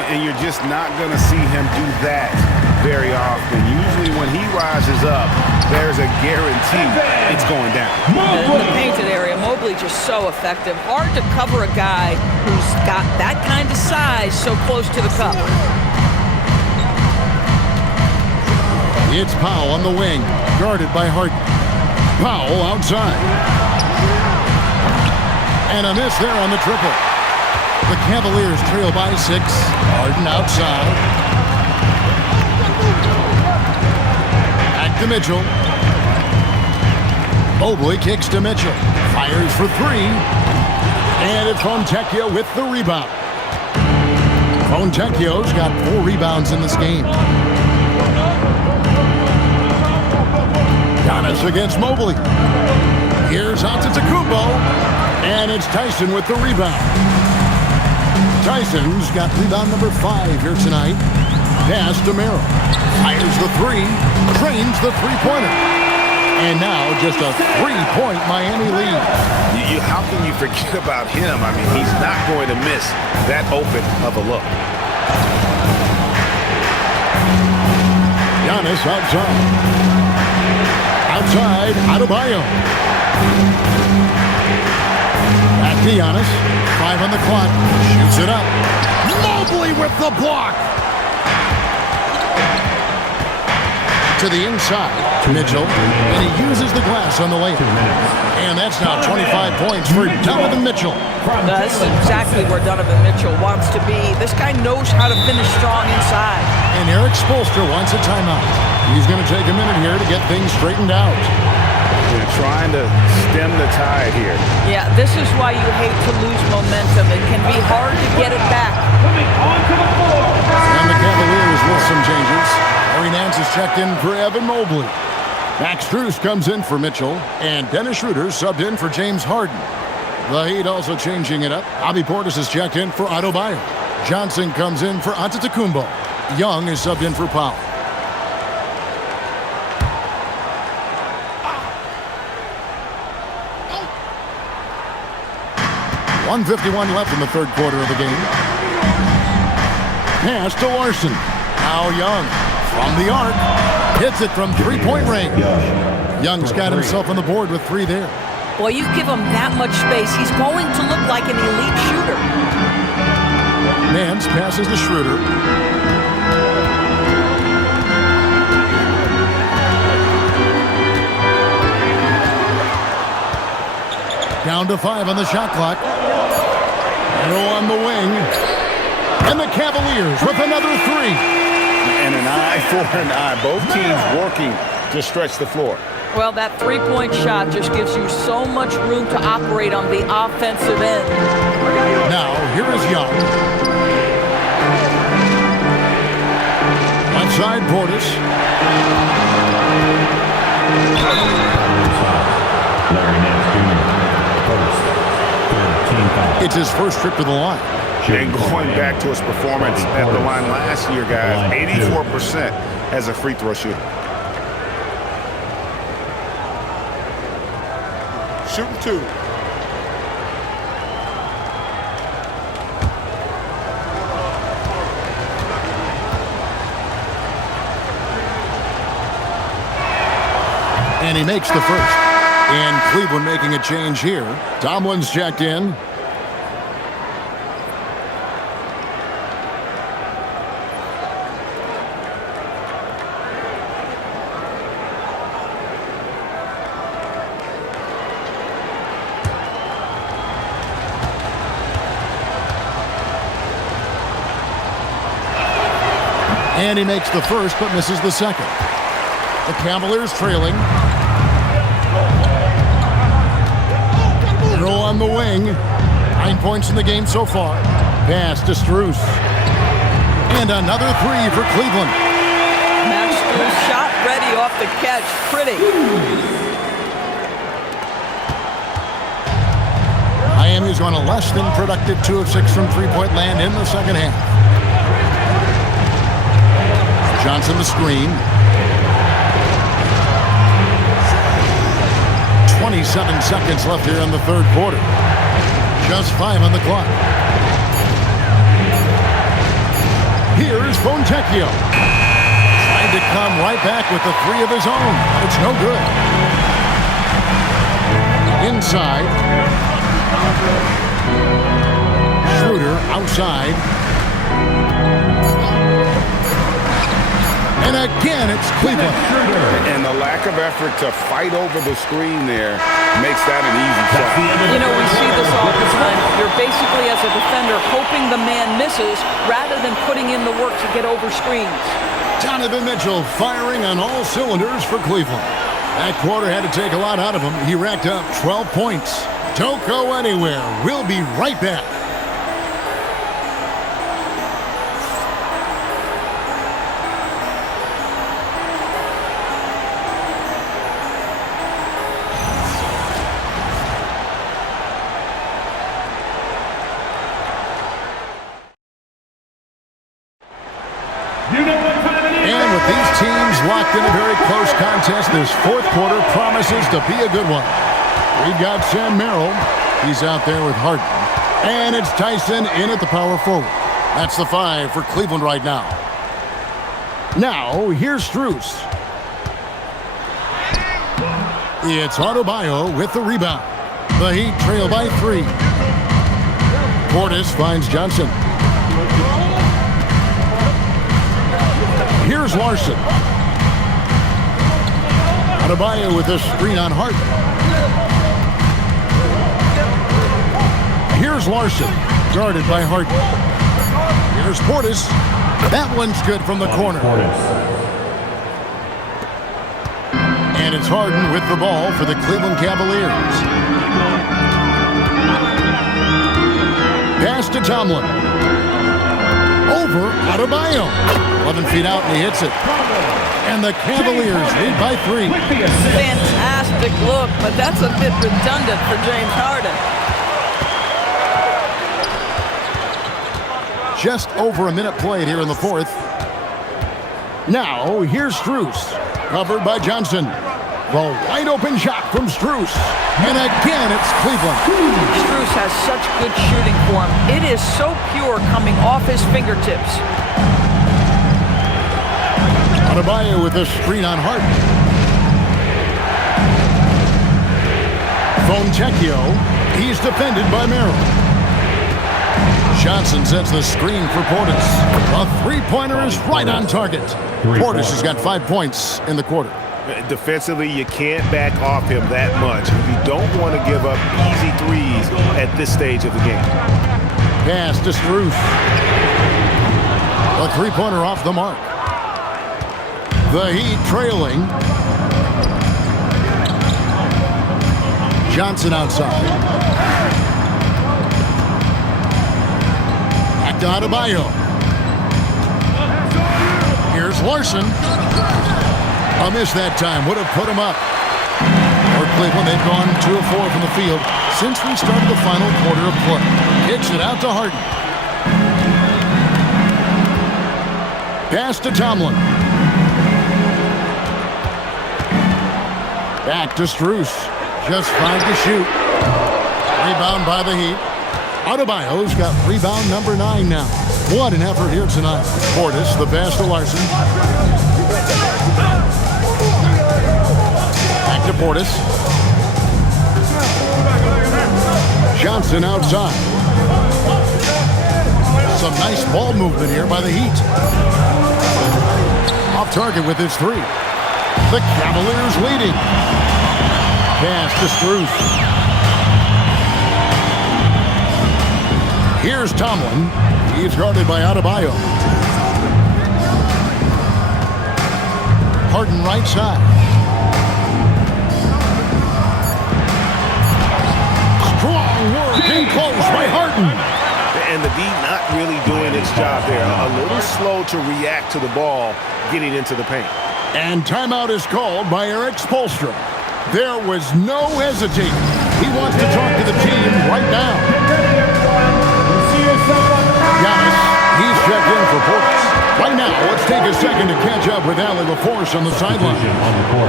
And you're just not going to see him do that very often. Usually when he rises up, there's a guarantee it's going down. In the painted area, Mobley just so effective. Hard to cover a guy who's got that kind of size so close to the cup. It's Powell on the wing, guarded by Harden. Powell outside. And a miss there on the triple. The Cavaliers trail by 6. Harden outside. Back to Mitchell. Mobley kicks to Mitchell. Fires for 3. And it's Fontecchio with the rebound. Fontecchio's got 4 rebounds in this game. Giannis against Mobley. Here's Antetokounmpo. And it's Tyson with the rebound. Tyson's got rebound number 5 here tonight. Pass to Merrill. Fires the 3. Trains the three-pointer. And now just a 3-point Miami lead. How can you forget about him? I mean, he's not going to miss that open of a look. Giannis outside. Outside, Adebayo. Back to Giannis. 5 on the clock. Shoots it up. Mobley with the block. To the inside. Mitchell. And he uses the glass on the layup. And that's now 25 points for Donovan Mitchell. That's exactly where Donovan Mitchell wants to be. This guy knows how to finish strong inside. And Eric Spoelstra wants a timeout. He's going to take a minute here to get things straightened out. They're trying to stem the tide here. Yeah, this is why you hate to lose momentum. It can be hard to get it back. Coming onto the floor. And the Cavaliers with some changes. Larry Nance is checked in for Evan Mobley. Max Strus comes in for Mitchell. And Dennis Schroeder subbed in for James Harden. The Heat also changing it up. Bobby Portis is checked in for Adebayo. Johnson comes in for Antetokounmpo. Young is subbed in for Powell. .151 left in the third quarter of the game. Pass to Larson. Now Young from the arc. Hits it from three-point range. Young's got himself on the board with 3 there. Boy, you give him that much space, he's going to look like an elite shooter. Nance passes to Schroeder. Down to 5 on the shot clock. Arrow on the wing. And the Cavaliers with another 3. And an eye for an eye. Both teams working to stretch the floor. Well, that three-point shot just gives you so much room to operate on the offensive end. Now, here is Young. Outside Portis. It's his first trip to the line. And going back to his performance at the line last year, guys, 84% as a free throw shooter. Shooting 2. And he makes the first. And Cleveland making a change here. Tomlin's checked in. And he makes the first, but misses the second. The Cavaliers trailing. Throw on the wing. 9 points in the game so far. Pass to Strus. And another 3 for Cleveland. Max Strus shot ready off the catch. Pretty. Miami's on a less than productive 2 of 6 from three-point land in the second half. Johnson the screen. 27 seconds left here in the third quarter. Just 5 on the clock. Here's Fontecchio. Trying to come right back with the 3 of his own. It's no good. Inside. Schroeder outside. And again, it's Cleveland. And the lack of effort to fight over the screen there makes that an easy shot. You know, we see this all the time. You're basically, as a defender, hoping the man misses rather than putting in the work to get over screens. Donovan Mitchell firing on all cylinders for Cleveland. That quarter had to take a lot out of him. He racked up 12 points. Don't go anywhere. We'll be right back. And with these teams locked in a very close contest, this fourth quarter promises to be a good one. We've got Sam Merrill. He's out there with Harden. And it's Tyson in at the power forward. That's the 5 for Cleveland right now. Now, here's Strus. It's Adebayo with the rebound. The Heat trail by 3. Portis finds Johnson. Here's Larson. Adebayo with a screen on Harden. Here's Larson, guarded by Harden. Here's Portis. That one's good from the corner. And it's Harden with the ball for the Cleveland Cavaliers. Pass to Tomlin. Over Adebayo. 11 feet out and he hits it. And the Cavaliers lead by 3. Fantastic look, but that's a bit redundant for James Harden. Just over a minute played here in the fourth. Now, here's Strus. Covered by Johnson. The wide open shot from Strus. And again, it's Cleveland. Strus has such good shooting form. It is so pure coming off his fingertips. Adebayo with a screen on Harden. Fontecchio. He's defended by Merrill. Johnson sets the screen for Portis. A three-pointer is right on target. Portis has got 5 points in the quarter. Defensively, you can't back off him that much. You don't want to give up easy threes at this stage of the game. Pass to Strus. A three-pointer off the mark. The Heat trailing. Johnson outside. Back to Adebayo. Here's Larson. A miss that time. Would have put him up. For Cleveland, they've gone 2 of 4 from the field since we started the final quarter of play. Kicks it out to Harden. Pass to Tomlin. Back to Strus. Just 5 to shoot. Rebound by the Heat. Adebayo's got rebound number 9 now. What an effort here tonight. Portis, the pass to Larson. Back to Portis. Johnson outside. Some nice ball movement here by the Heat. Off target with his 3. The Cavaliers leading. Pass to Strus. Here's Tomlin. He's guarded by Adebayo. Harden right side. Strong work in close by Harden. And the D not really doing its job there. A little slow to react to the ball getting into the paint. And timeout is called by Eric Spoelstra. There was no hesitating. He wants to talk to the team right now. Giannis, he's checked in for Portis. Right now, let's take a second to catch up with Allie LaForce on the sideline.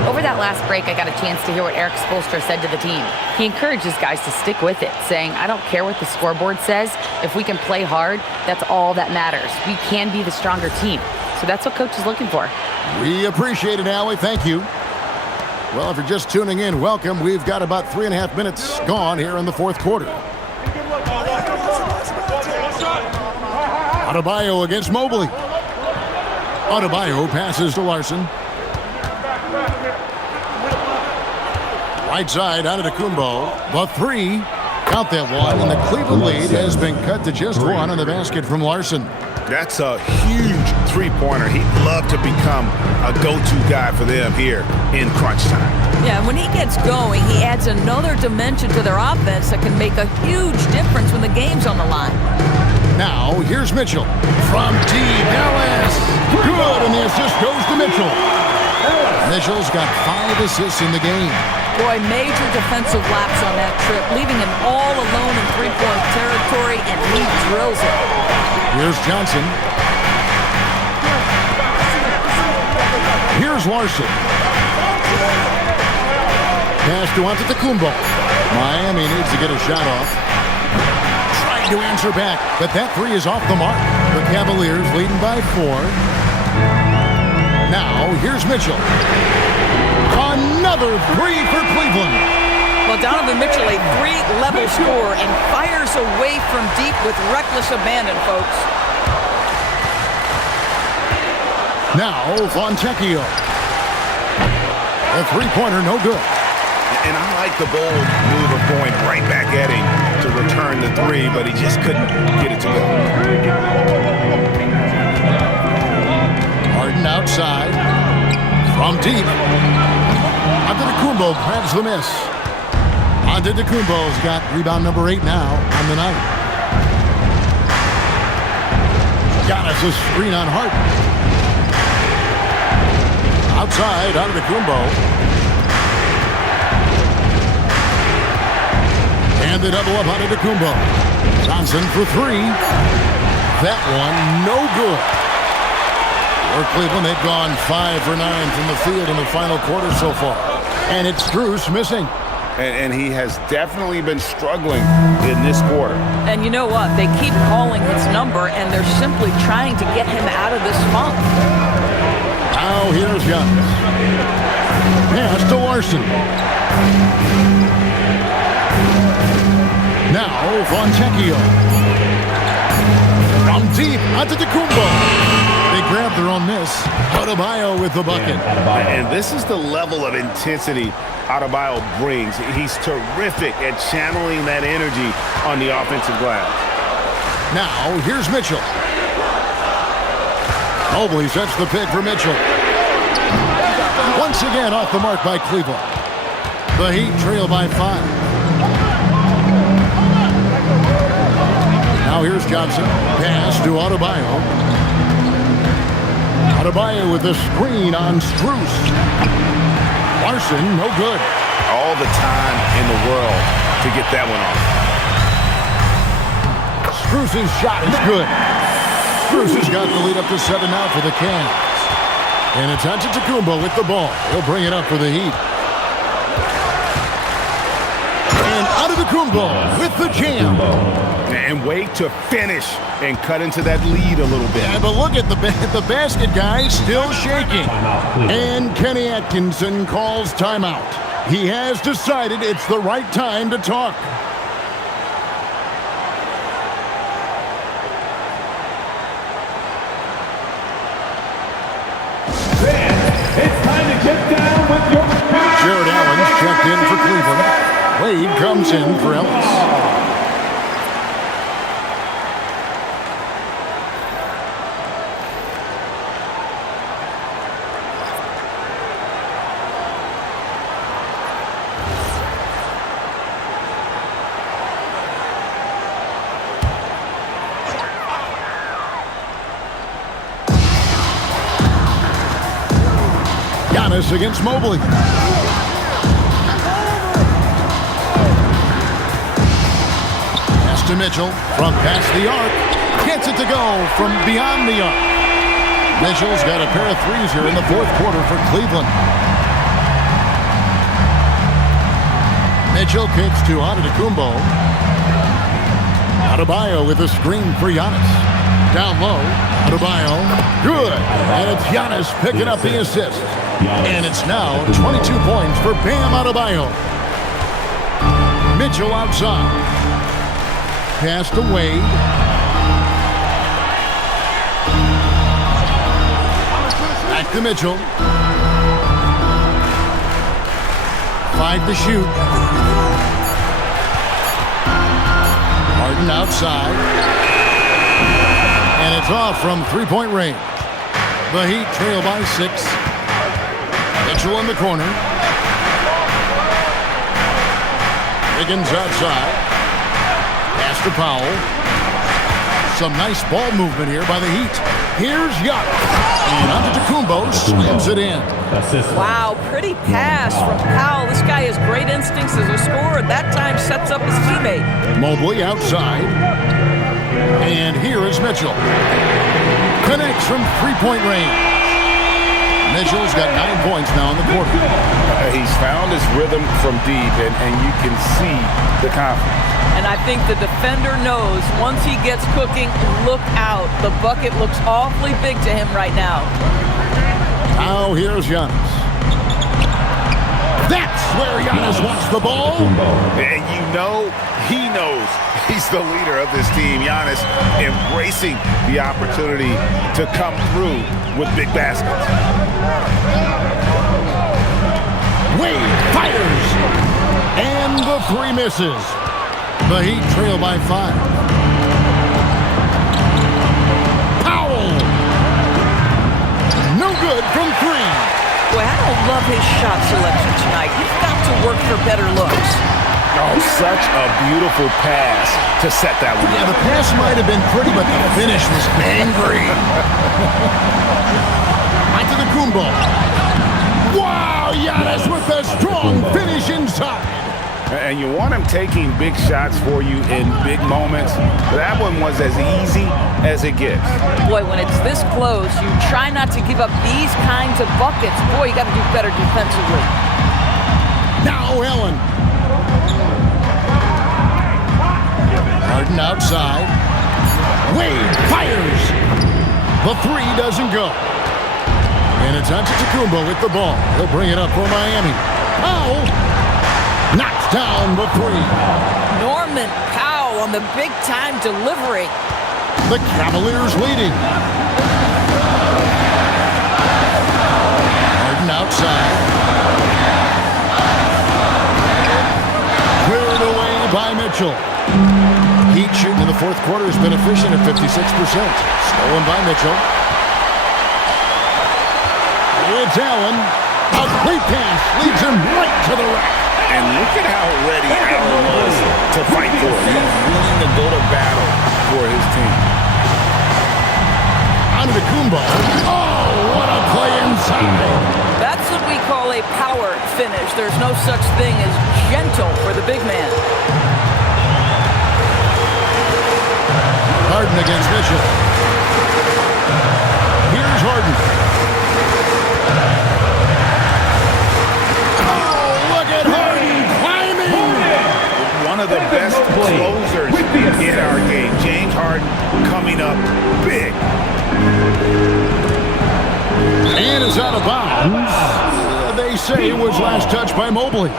Over that last break, I got a chance to hear what Eric Spoelstra said to the team. He encouraged his guys to stick with it, saying, I don't care what the scoreboard says. If we can play hard, that's all that matters. We can be the stronger team. So that's what coach is looking for. We appreciate it, Allie. Thank you. Well, if you're just tuning in, welcome. We've got about 3.5 minutes gone here in the fourth quarter. Adebayo against Mobley. Adebayo passes to Larson. Right side out of Antetokounmpo. The 3. Count that one. And the Cleveland lead has been cut to just 1 on the basket from Larson. That's a huge three-pointer. He'd love to become a go-to guy for them here in crunch time. Yeah, when he gets going, he adds another dimension to their offense that can make a huge difference when the game's on the line. Now, here's Mitchell. From deep, Dallas. Good, and the assist goes to Mitchell. Mitchell's got 5 assists in the game. Boy, major defensive lapse on that trip, leaving him all alone in three-point territory, and he drills it. Here's Johnson. Here's Larson. Pass to Antetokounmpo. Miami needs to get a shot off. Trying to answer back, but that 3 is off the mark. The Cavaliers leading by 4. Now, here's Mitchell. Another 3 for Cleveland. Well, Donovan Mitchell, a 3-level scorer, and fires away from deep with reckless abandon, folks. Now, Fontecchio. A 3-pointer, no good. And I like the bold move of going right back at him to return the 3, but he just couldn't get it to go. Harden outside. From deep. Antetokounmpo grabs the miss. Antetokounmpo's got rebound number 8 now on the night. Giannis a screen on Harden. Outside, Antetokounmpo. And the double up Antetokounmpo. Johnson for 3. That one, no good. For Cleveland, they've gone 5 for 9 from the field in the final quarter so far. And it's Strus missing. And he has definitely been struggling in this quarter. And you know what? They keep calling his number, and they're simply trying to get him out of this funk. Now here's Giannis. Pass to Larson. Now Fontecchio. From deep, Antetokounmpo. They grab their own miss. Adebayo with the bucket. And this is the level of intensity Adebayo brings. He's terrific at channeling that energy on the offensive glass. Now, here's Mitchell. Mobley sets the pick for Mitchell. Once again off the mark by Cleveland. The Heat trail by 5. Now here's Johnson. Pass to Adebayo. Adebayo with the screen on Strus. Larson, no good. All the time in the world to get that one off. Strus's shot is good. Bruce has got the lead up to 7 now for the Cavs. And it's Antetokounmpo with the ball. He'll bring it up for the Heat. And Antetokounmpo with the jam. And wait to finish and cut into that lead a little bit. Yeah, but look at the basket, guys, still shaking. And Kenny Atkinson calls timeout. He has decided it's the right time to talk. It's time to get down with your... Jared Allen's checked in for Cleveland. Wade comes in for Ellis. Giannis against Mobley. Pass to Mitchell from past the arc. Gets it to go from beyond the arc. Mitchell's got a pair of threes here in the fourth quarter for Cleveland. Mitchell kicks to Antetokounmpo. Adebayo with a screen for Giannis. Down low, Adebayo, good. And it's Giannis picking up the assist. And it's now 22 points for Bam Adebayo. Mitchell outside. Pass to Wade. Back to Mitchell. 5 to shoot. Harden outside. And it's off from three-point range. The Heat trail by 6. Mitchell in the corner. Higgins outside. Pass to Powell. Some nice ball movement here by the Heat. Here's Giannis. And Antetokounmpo slams it in. Wow, pretty pass from Powell. This guy has great instincts as a scorer. That time sets up his teammate. Mobley outside. And here is Mitchell. Connects from three-point range. Mitchell's got 9 points now in the quarter. He's found his rhythm from deep, and you can see the confidence. And I think the defender knows once he gets cooking, look out. The bucket looks awfully big to him right now. Now here's Giannis. That's where Giannis wants the ball. And you know he knows he's the leader of this team. Giannis embracing the opportunity to come through with big baskets. Wade fires. And the three misses. The Heat trail by 5. Powell. No good from 3. Boy, I don't love his shot selection tonight. He's got to work for better looks. Oh, such a beautiful pass to set that one. Yeah, the pass might have been pretty, but the finish was angry. Antetokounmpo. Wow, Giannis with a strong finish inside. And you want him taking big shots for you in big moments. That one was as easy as it gets. Boy, when it's this close, you try not to give up these kinds of buckets. Boy, you got to do better defensively. Now Allen. Harden outside. Wade fires. The 3 doesn't go. And it's Antetokounmpo with the ball. He'll bring it up for Miami. Powell knocks down the 3. Norman Powell on the big-time delivery. The Cavaliers leading. Harden outside. Cleared away by Mitchell. Heat shooting in the fourth quarter has been efficient at 56%. Stolen by Mitchell. It's Allen. A great pass leads him right to the rack. And look at how ready Allen was to fight for it. He's willing to go to battle for his team. Antetokounmpo. Oh, what a play inside. That's what we call a power finish. There's no such thing as gentle for the big man. Harden against Mitchell. in our game. James Harden coming up big. And it's out of bounds. They say it was last touched by Mobley.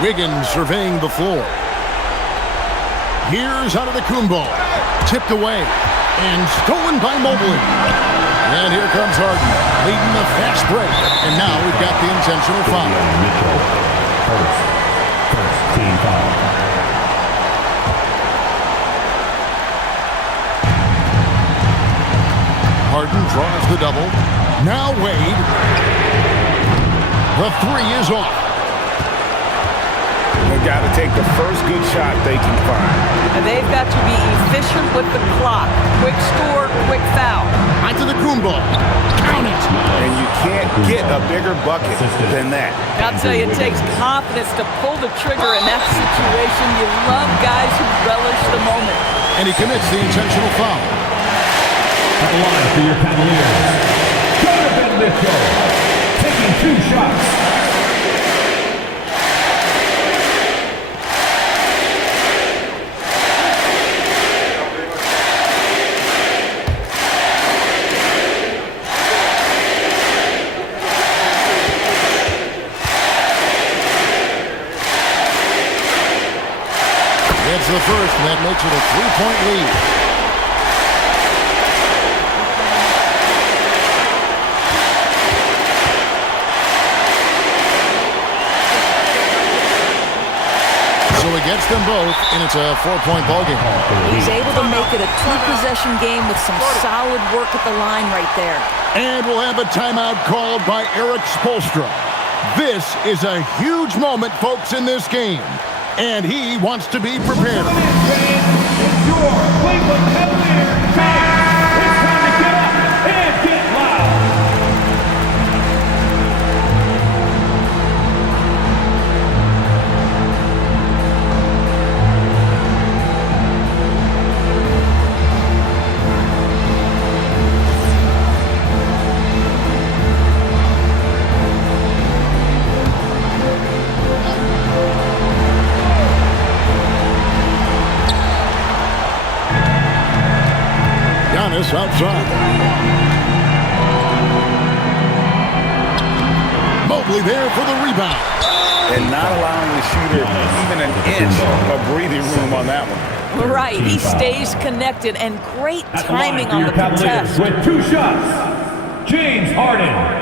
Wiggins surveying the floor. Here's out of the Kumbo. Tipped away and stolen by Mobley. And here comes Harden, leading the fast break. And now we've got the intentional foul. Mitchell, first team foul. Harden draws the double. Now Wade. The three is off. They've got to take the first good shot they can find. And they've got to be efficient with the clock. Quick score, quick foul. Onto the Kumbo. Count it. And you can't get a bigger bucket than that. I'll tell you, it takes confidence to pull the trigger in that situation. You love guys who relish the moment. And he commits the intentional foul. At the line for your Cavaliers, Donovan Mitchell, taking 2 shots. It's the first, and that makes it a 3-point lead. So he gets them both, and it's a 4-point ballgame. He's able to make it a 2-possession game with some solid work at the line right there. And we'll have a timeout called by Eric Spoelstra. This is a huge moment, folks, in this game. And he wants to be prepared. It's your Cleveland Cavaliers fans. It's time to get up and get loud. Outside. Mobley there for the rebound. And not allowing the shooter even an inch of breathing room on that one. Right, he stays connected, and great timing on the contest. With 2 shots, James Harden.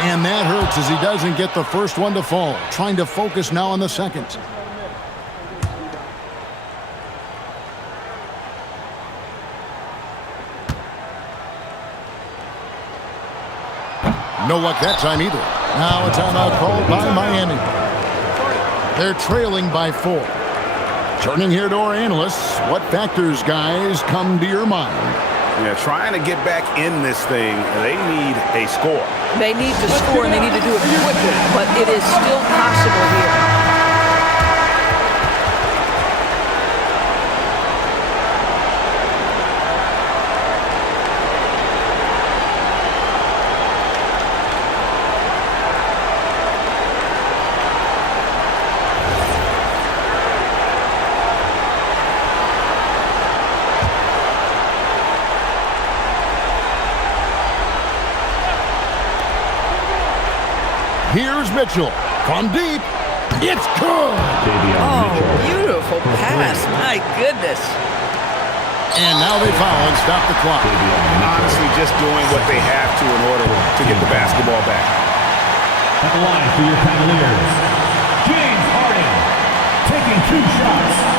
And that hurts as he doesn't get the first one to fall. Trying to focus now on the second. No luck that time either. Now a timeout called by Miami. They're trailing by 4. Turning here to our analysts, what factors, guys, come to your mind? Yeah, trying to get back in this thing, they need a score. They need to score, and they need to do it quickly, but it is still possible here. Here's Mitchell from deep. It's good. Oh, beautiful pass. My goodness. And now they foul and stop the clock. Honestly, just doing what they have to in order to get the basketball back. At the line for your Cavaliers, James Harden, taking 2 shots.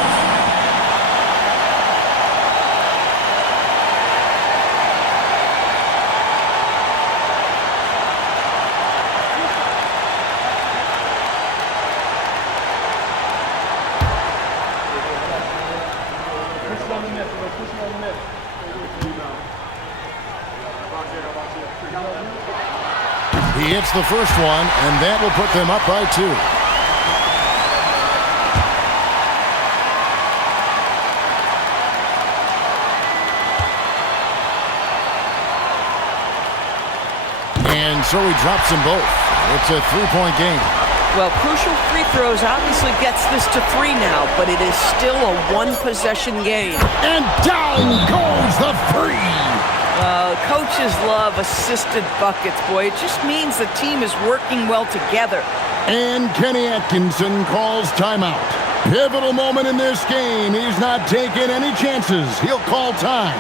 He hits the first one, and that will put them up by 2. And so he drops them both. It's a 3-point game. Well, crucial free throws obviously gets this to 3 now, but it is still a 1-possession game. And down goes the 3. Coaches love assisted buckets, boy. It just means the team is working well together. And Kenny Atkinson calls timeout. Pivotal moment in this game. He's not taking any chances. He'll call time.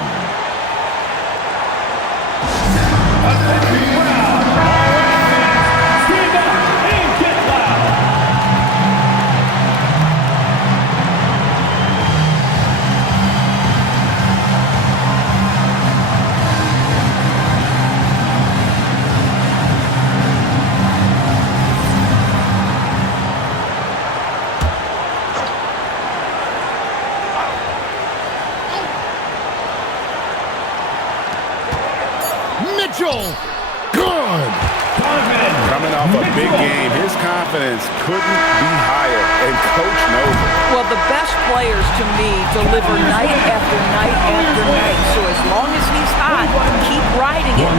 Mitchell, good. Coming off a big game, his confidence couldn't be higher, and Coach knows it. Well, the best players, to me, deliver night after night after night. So as long as he's hot, keep riding it.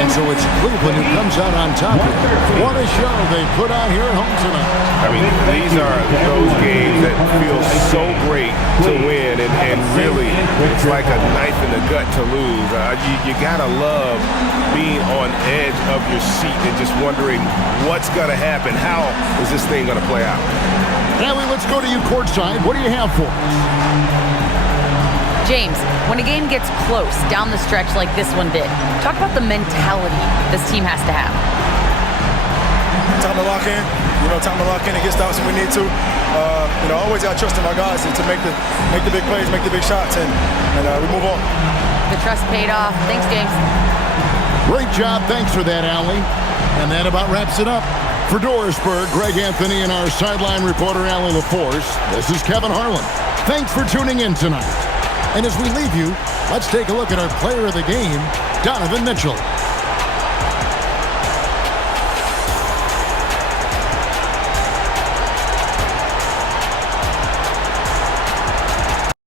And so it's Cleveland who comes out on top here. What a show they put on here at home tonight. I mean, these are those games that feel so great to win, and really, it's like a knife in the gut to lose. You gotta love being on edge of your seat and just wondering what's gonna happen. How is this thing gonna play out? Allie, let's go to you courtside. What do you have for us? James, when a game gets close down the stretch like this one did, talk about the mentality this team has to have. Time to lock in. Time to lock in and get stops when we need to. Always got trust in our guys to make the big plays, make the big shots, and we move on. The trust paid off. Thanks, James. Great job. Thanks for that, Allie. And that about wraps it up. For Dorisburg, Greg Anthony and our sideline reporter, Allie LaForce, this is Kevin Harlan. Thanks for tuning in tonight. And as we leave you, let's take a look at our player of the game, Donovan Mitchell.